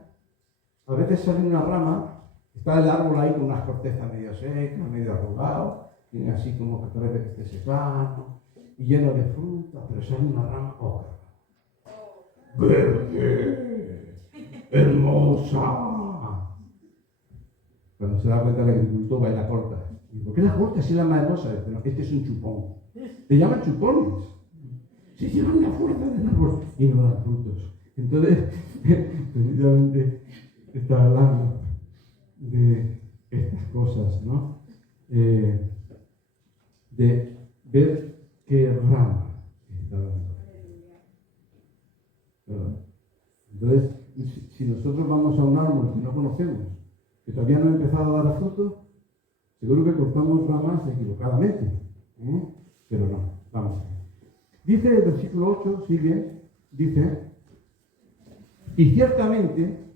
a veces sale una rama, está el árbol ahí con unas cortezas medio secas, medio arrugado, tiene así como que parece que esté secano, y lleno de fruta, pero sale una rama verde, hermosa. Cuando se da cuenta el agricultor va y la corta. ¿Y por qué la corta si es la más hermosa? Pero este es un chupón. Le llaman chupones. Se llevan la fuerza del árbol y no dan frutos. Entonces, precisamente está hablando de estas cosas, ¿no? De ver qué rama está dando. ¿Verdad? Entonces, si nosotros vamos a un árbol que no conocemos, que todavía no ha empezado a dar fruto, seguro que cortamos ramas equivocadamente. Pero no, vamos a ver. Dice el versículo 8, sigue, dice, y ciertamente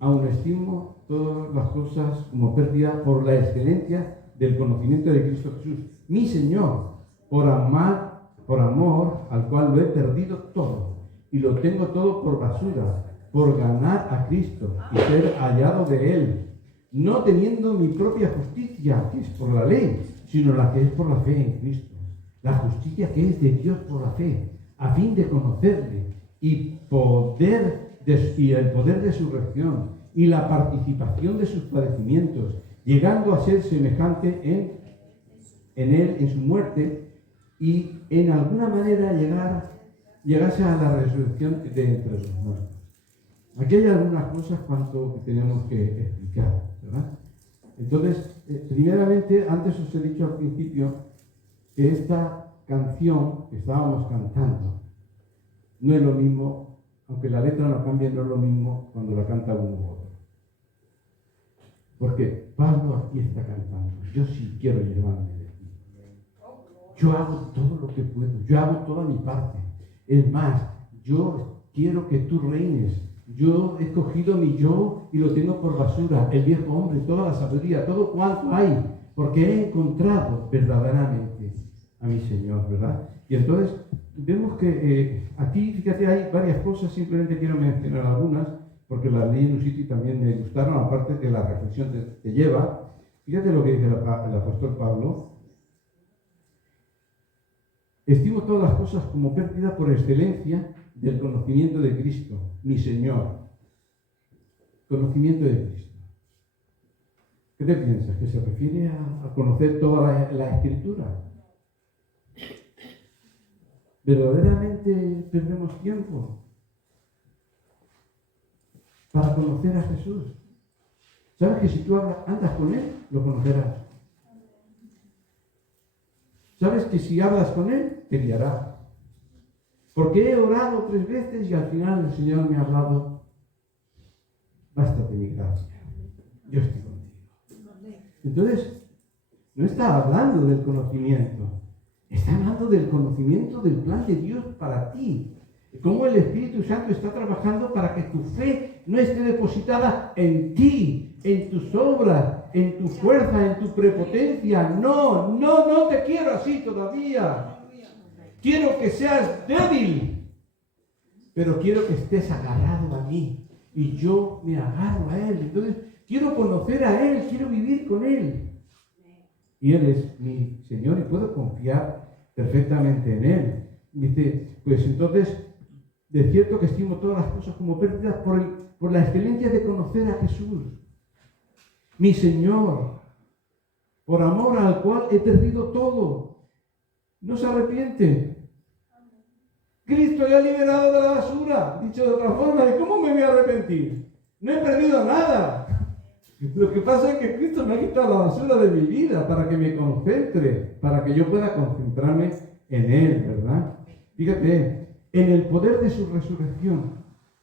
aún estimo todas las cosas como pérdida por la excelencia del conocimiento de Cristo Jesús, mi Señor, por amor al cual lo he perdido todo, y lo tengo todo por basura, por ganar a Cristo y ser hallado de Él, no teniendo mi propia justicia, que es por la ley, sino la que es por la fe en Cristo, la justicia que es de Dios por la fe, a fin de conocerle y el poder de su resurrección y la participación de sus padecimientos, llegando a ser semejante en él, en su muerte, y en alguna manera llegase a la resurrección de entre los muertos. Aquí hay algunas cosas que tenemos que explicar, ¿verdad? Entonces, primeramente, antes os he dicho al principio que esta canción que estábamos cantando no es lo mismo, aunque la letra no cambie, no es lo mismo cuando la canta uno u otro. Porque Pablo aquí está cantando, yo sí quiero llevarme de ti. Yo hago todo lo que puedo, yo hago toda mi parte. Es más, yo quiero que tú reines. Yo he cogido mi yo y lo tengo por basura, el viejo hombre, toda la sabiduría, todo cuanto hay, porque he encontrado verdaderamente a mi Señor, ¿verdad? Y entonces vemos que aquí, fíjate, hay varias cosas, simplemente quiero mencionar algunas, porque las leí en un sitio y también me gustaron, aparte que la reflexión te lleva. Fíjate lo que dice el apóstol Pablo. Estimo todas las cosas como pérdida por excelencia del conocimiento de Cristo, mi Señor. Conocimiento de Cristo. ¿Qué te piensas? ¿Que se refiere a conocer toda la Escritura? ¿Verdaderamente perdemos tiempo para conocer a Jesús? ¿Sabes que si tú andas con Él, lo conocerás? ¿Sabes que si hablas con Él, te guiará? Porque he orado 3 veces y al final el Señor me ha hablado, bástate mi gracia, yo estoy contigo. Entonces, no está hablando del conocimiento, está hablando del conocimiento del plan de Dios para ti. Cómo el Espíritu Santo está trabajando para que tu fe no esté depositada en ti, en tus obras, en tu fuerza, en tu prepotencia. No te quiero así todavía. Quiero que seas débil, pero quiero que estés agarrado a mí y yo me agarro a Él. Entonces, quiero conocer a Él, quiero vivir con Él. Y Él es mi Señor y puedo confiar perfectamente en Él. Dice, pues entonces, de cierto que estimo todas las cosas como pérdidas por la excelencia de conocer a Jesús, mi Señor, por amor al cual he perdido todo. No se arrepiente. Cristo le ha liberado de la basura. Dicho de otra forma, ¿de cómo me voy a arrepentir? No he perdido nada. Lo que pasa es que Cristo me ha quitado la basura de mi vida para que me concentre, para que yo pueda concentrarme en Él, ¿verdad? Fíjate, en el poder de su resurrección.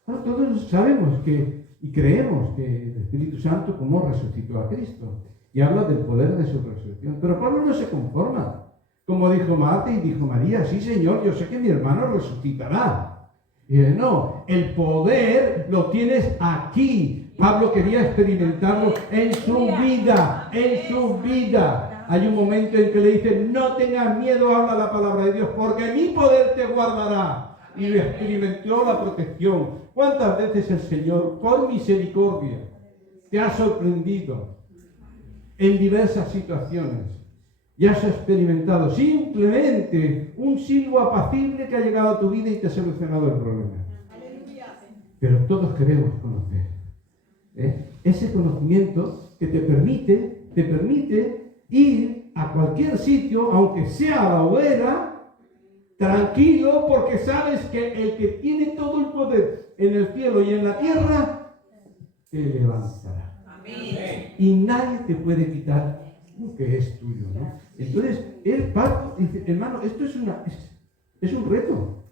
Bueno, todos sabemos y creemos que el Espíritu Santo como resucitó a Cristo y habla del poder de su resurrección. Pero Pablo no se conforma. Como dijo Marta y dijo María, sí Señor, yo sé que mi hermano resucitará. Y dice, no, el poder lo tienes aquí. Pablo quería experimentarlo en su vida, en su vida. Hay un momento en que le dice, no tengas miedo, habla la palabra de Dios, porque mi poder te guardará. Y experimentó la protección. ¿Cuántas veces el Señor, con misericordia, te ha sorprendido en diversas situaciones? Ya has experimentado simplemente un silbo apacible que ha llegado a tu vida y te ha solucionado el problema. Pero todos queremos conocer. Ese conocimiento que te permite ir a cualquier sitio, aunque sea a la hoguera, tranquilo, porque sabes que el que tiene todo el poder en el cielo y en la tierra, te levantará. Amén. Y nadie te puede quitar lo que es tuyo, ¿no? Entonces, el Pablo dice, hermano, esto es un reto.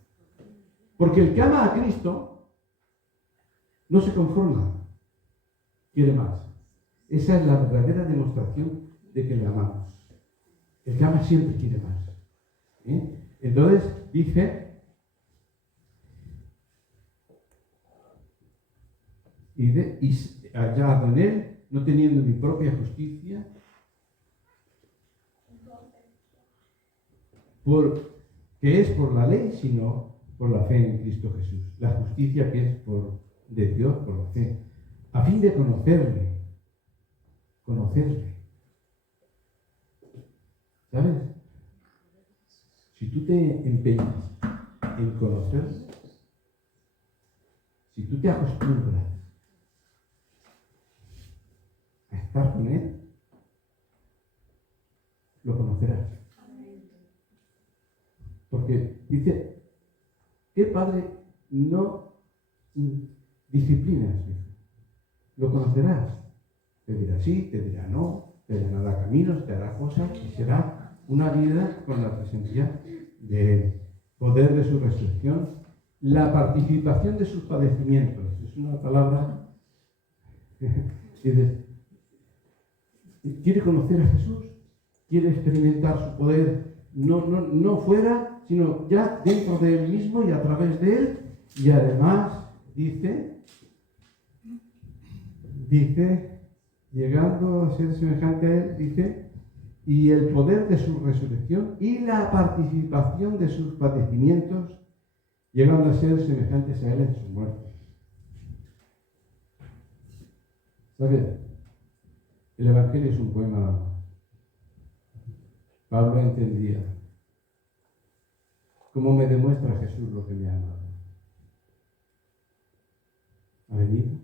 Porque el que ama a Cristo no se conforma, quiere más. Esa es la verdadera demostración de que le amamos. El que ama siempre quiere más. Entonces, dice, y hallado en él, no teniendo mi propia justicia, que es por la ley, sino por la fe en Cristo Jesús. La justicia que es de Dios por la fe, a fin de conocerle. ¿Sabes? Si tú te empeñas en conocerle, si tú te acostumbras a estar con él, lo conocerás. Porque dice, ¿qué padre no disciplina a su hijo? Lo conocerás. Te dirá sí, te dirá no, te llenará caminos, te hará cosas y será una vida con la presencia del poder de su resurrección, la participación de sus padecimientos. Es una palabra que quiere conocer a Jesús, quiere experimentar su poder, no fuera, sino ya dentro de él mismo y a través de él. Y además dice, llegando a ser semejante a él, dice, y el poder de su resurrección y la participación de sus padecimientos, llegando a ser semejantes a él en su muerte. ¿Sabes? El Evangelio es un poema. Pablo entendía. ¿Cómo me demuestra Jesús lo que me ha amado? Ha venido.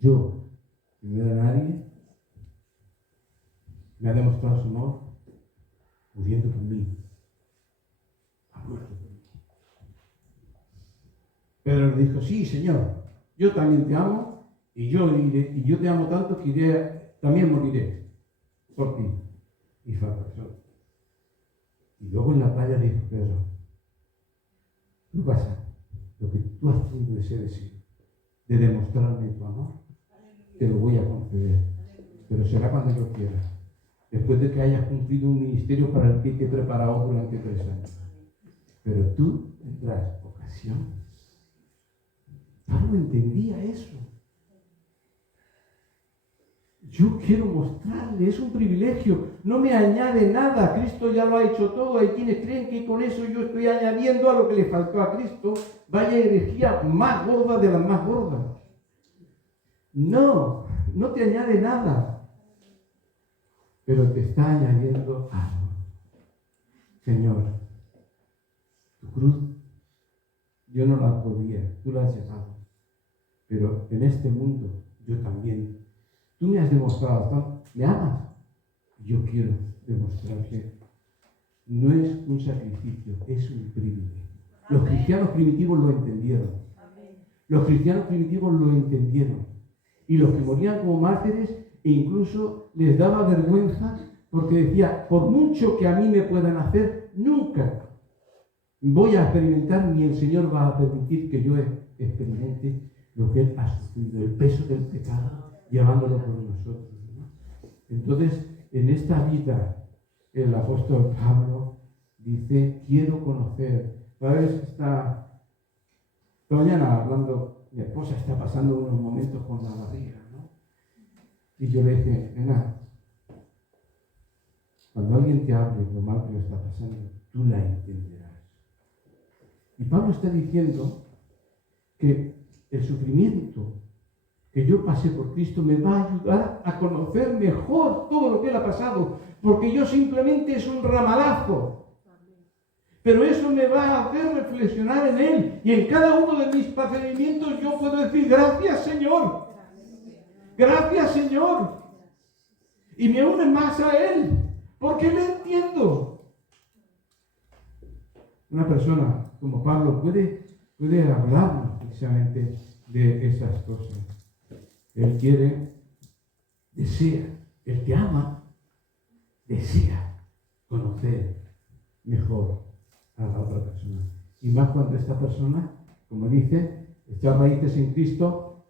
Yo, primero a nadie, me ha demostrado su amor muriendo por mí. Ha muerto por mí. Pedro le dijo, sí, Señor, yo también te amo y yo te amo tanto que también moriré por ti. Y fracasó. Y luego en la playa dijo Pedro, tú vas a, lo que tú has tenido deseo de demostrarme tu amor, te lo voy a conceder, pero será cuando yo quiera, después de que hayas cumplido un ministerio para el que te he preparado durante 3 años. Pero tú tendrás ocasión. Pablo entendía eso. Yo quiero mostrarle, es un privilegio, no me añade nada, Cristo ya lo ha hecho todo. Hay quienes creen que con eso yo estoy añadiendo a lo que le faltó a Cristo. Vaya herejía más gorda de las más gordas. No te añade nada, pero te está añadiendo algo. Señor, tu cruz yo no la podía, tú la has llevado, pero en este mundo yo también. Tú me has demostrado tanto, me amas. Yo quiero demostrar que no es un sacrificio, es un privilegio. Los cristianos primitivos lo entendieron. Los cristianos primitivos lo entendieron. Y los que morían como mártires, e incluso les daba vergüenza, porque decía, por mucho que a mí me puedan hacer, nunca voy a experimentar ni el Señor va a permitir que yo experimente lo que Él ha sufrido, el peso del pecado, llevándolo por nosotros, ¿no? Entonces, en esta vida, el apóstol Pablo dice, quiero conocer. ¿Sabes? Esta mañana hablando, mi esposa está pasando unos momentos con la barriga, ¿no? Y yo le dije, nena, cuando alguien te hable lo mal que lo está pasando, tú la entenderás. Y Pablo está diciendo que el sufrimiento que yo pasé por Cristo me va a ayudar a conocer mejor todo lo que Él ha pasado, porque yo simplemente es un ramalazo. Pero eso me va a hacer reflexionar en Él. Y en cada uno de mis padecimientos yo puedo decir, gracias Señor. Gracias Señor. Y me une más a Él, porque le entiendo. Una persona como Pablo puede hablarnos precisamente de esas cosas. Él quiere, desea, el que ama, desea conocer mejor a la otra persona. Y más cuando esta persona, como dice, echar raíces en Cristo,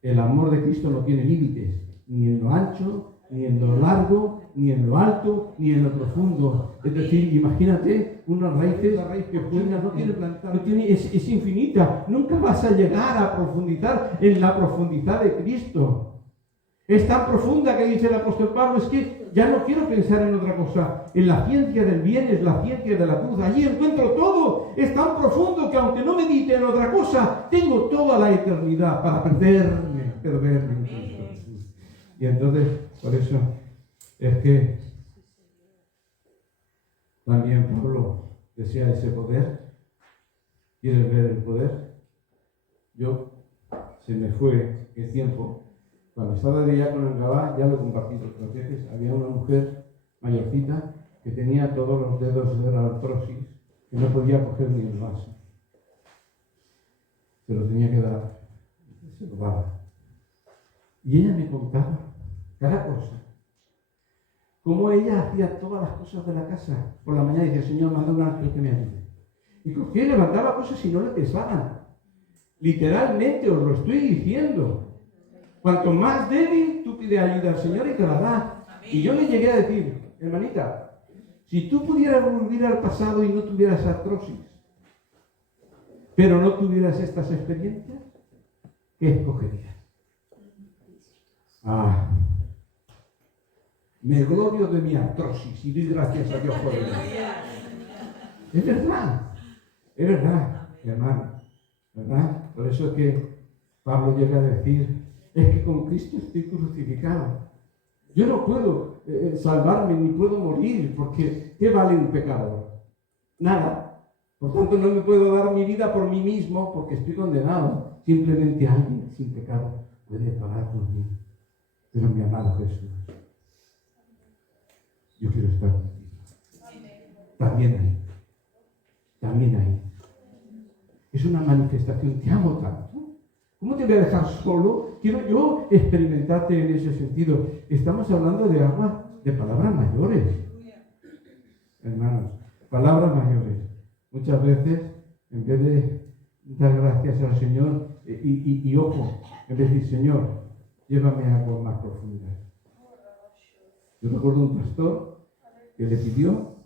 el amor de Cristo no tiene límites, ni en lo ancho, ni en lo largo, ni en lo alto, ni en lo profundo. Es decir, imagínate una raíz que no tiene, es infinita. Nunca vas a llegar a profundizar en la profundidad de Cristo. Es tan profunda que dice el apóstol Pablo, es que ya no quiero pensar en otra cosa. En la ciencia del bien es la ciencia de la cruz. Allí encuentro todo. Es tan profundo que aunque no medite en otra cosa, tengo toda la eternidad para perderme en Cristo Jesús. Y entonces, por eso es que también Pablo desea ese poder. ¿Quieres ver el poder? Se me fue el tiempo. Cuando estaba de diácono en Gabá, ya lo he compartido otras veces, había una mujer mayorcita que tenía todos los dedos de la artrosis, que no podía coger ni el vaso. Se lo tenía que dar, se lo daba. Y ella me contaba cada cosa. Cómo ella hacía todas las cosas de la casa. Por la mañana decía, Señor, manda un ángel que me ayude. Y cogía y levantaba cosas y no le pesaban. Literalmente os lo estoy diciendo. Cuanto más débil, tú pides ayuda al Señor y te la da. Y yo le llegué a decir, hermanita, si tú pudieras volver al pasado y no tuvieras artrosis, pero no tuvieras estas experiencias, ¿qué escogerías? Me glorio de mi artrosis y doy gracias a Dios por ella. Es verdad, hermano, ¿verdad? Por eso es que Pablo llega a decir, es que con Cristo estoy crucificado. Yo no puedo salvarme ni puedo morir, porque ¿qué vale un pecador? Nada. Por tanto, no me puedo dar mi vida por mí mismo, porque estoy condenado. Simplemente alguien sin pecado puede pagar por mí. Pero mi amado Jesús, yo quiero estar contigo. También ahí. Es una manifestación, te amo tanto. ¿Cómo te voy a dejar solo? Quiero yo experimentarte en ese sentido. Estamos hablando de palabras mayores. Hermanos, palabras mayores. Muchas veces, en vez de dar gracias al Señor, y ojo, en vez de decir, Señor, llévame a aguas más profundas. Yo recuerdo un pastor que le pidió,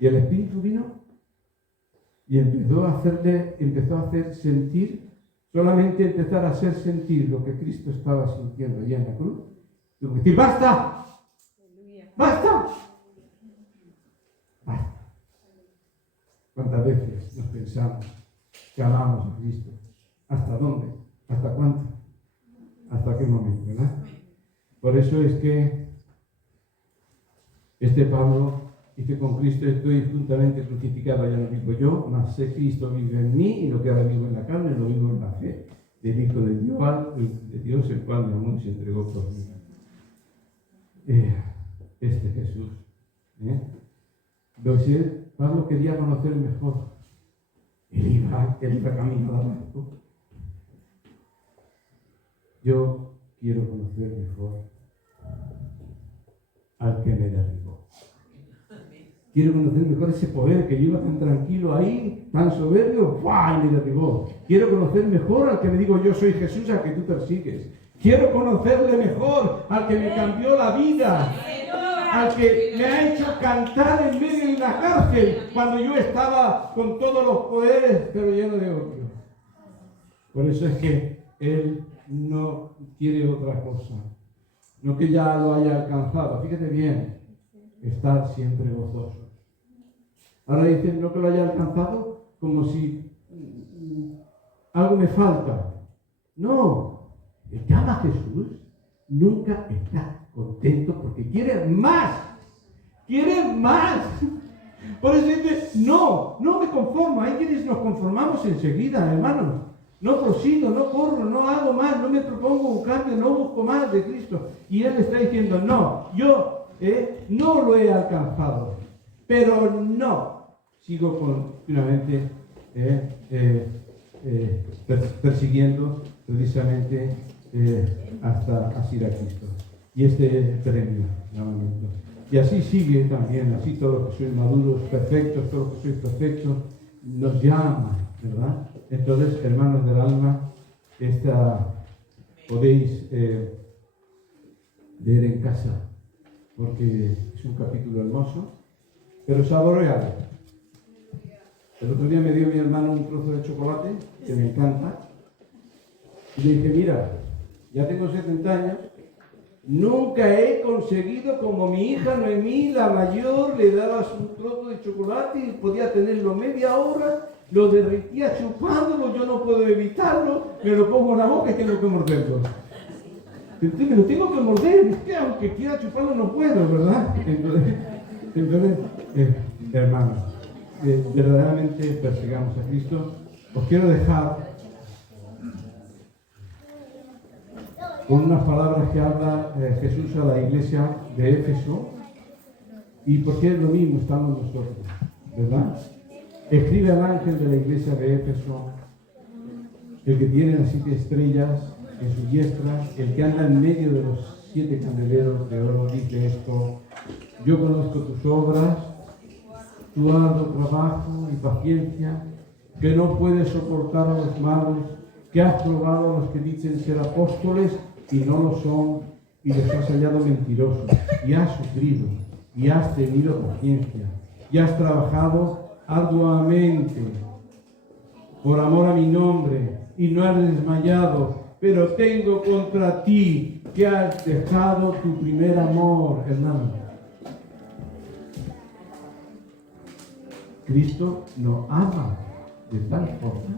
y el Espíritu vino, y empezó a hacer sentir, solamente empezar a hacer sentir lo que Cristo estaba sintiendo allá en la cruz. Tuvo que decir, ¡basta! ¡Basta! ¡Basta! ¿Cuántas veces nos pensamos que amamos a Cristo? ¿Hasta dónde? ¿Hasta cuánto? ¿Hasta qué momento? ¿Verdad? Por eso es que este Pablo dice, con Cristo estoy juntamente crucificado, ya no vivo yo, mas sé Cristo vive en mí, y lo que ahora vivo en la carne lo vivo en la fe del Hijo de Dios, el cual me amó y se entregó por mí. Este Jesús. Entonces, Pablo quería conocer mejor. Él iba camino a Damasco. Yo quiero conocer mejor al que me derribó. Quiero conocer mejor ese poder que yo iba tan tranquilo ahí, tan soberbio, ¡fua! Y me derribó. Quiero conocer mejor al que me digo yo soy Jesús, al que tú persigues. Quiero conocerle mejor al que me cambió la vida, al que me ha hecho cantar en medio de una cárcel cuando yo estaba con todos los poderes, pero lleno de odio. Por eso es que Él no quiere otra cosa. No que ya lo haya alcanzado. Fíjate bien, estar siempre gozosos. Ahora dicen, no que lo haya alcanzado como si algo me falta. No, el que ama a Jesús nunca está contento porque quiere más. Quiere más. Por eso dice, no me conformo. Hay quienes nos conformamos enseguida, hermanos. No prosigo, no corro, no hago más, no me propongo un cambio, no busco más de Cristo. Y Él está diciendo, no, yo no lo he alcanzado, pero no. Sigo continuamente persiguiendo precisamente hasta asir a Cristo. Y este premio, llamamiento. Y así sigue también, así todos los que sois maduros, perfectos, todos los que sois perfectos, nos llama, ¿verdad? Entonces, hermanos del alma, esta podéis leer en casa, porque es un capítulo hermoso, pero saboreado. El otro día me dio mi hermano un trozo de chocolate, que me encanta, y le dije, mira, ya tengo 70 años, nunca he conseguido, como mi hija Noemí, la mayor, le dabas un trozo de chocolate y podía tenerlo media hora, lo derretía chupándolo, yo no puedo evitarlo, me lo pongo en la boca y tengo que morderlo. Entonces me lo tengo que morder, es que aunque quiera chuparlo no puedo, ¿verdad? Entonces hermanos, verdaderamente persigamos a Cristo. Os quiero dejar con unas palabras que habla Jesús a la iglesia de Éfeso, y porque es lo mismo estamos nosotros, ¿verdad? Escribe al ángel de la iglesia de Éfeso, el que tiene las 7 estrellas en su diestra, el que anda en medio de los 7 candeleros de oro, dice esto: yo conozco tus obras, tu arduo trabajo y paciencia, que no puedes soportar a los malos, que has probado a los que dicen ser apóstoles y no lo son, y los has hallado mentirosos, y has sufrido, y has tenido paciencia, y has trabajado arduamente por amor a mi nombre, y no has desmayado, pero tengo contra ti que has dejado tu primer amor, hermano. Cristo nos ama de tal forma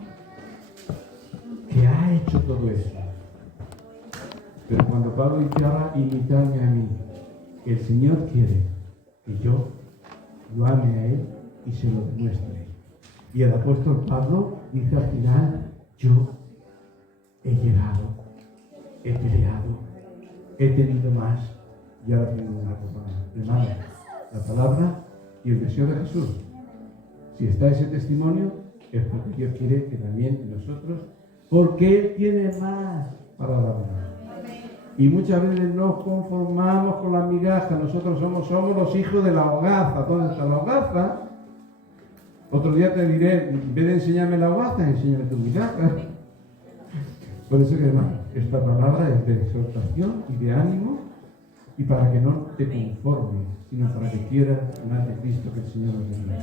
que ha hecho todo eso. Pero cuando Pablo dice ahora imitarme a mí, el Señor quiere que yo lo ame a Él y se lo demuestre. Y el apóstol Pablo dice al final: yo he llegado, he peleado, he tenido más y ahora tengo una cosa. Hermano, la palabra y el deseo de Jesús. Si está ese testimonio, es porque Dios quiere que también nosotros, porque Él tiene más para darnos. Y muchas veces nos conformamos con la migaja. Nosotros somos los hijos de la hogaza. ¿Dónde está la hogaza? Otro día te diré, en vez de enseñarme la hogaza, enséñame tu migaja. Por eso que, hermano, esta palabra es de exhortación y de ánimo, y para que no te conformes, sino para que quieras más de Cristo, que el Señor nos bendiga.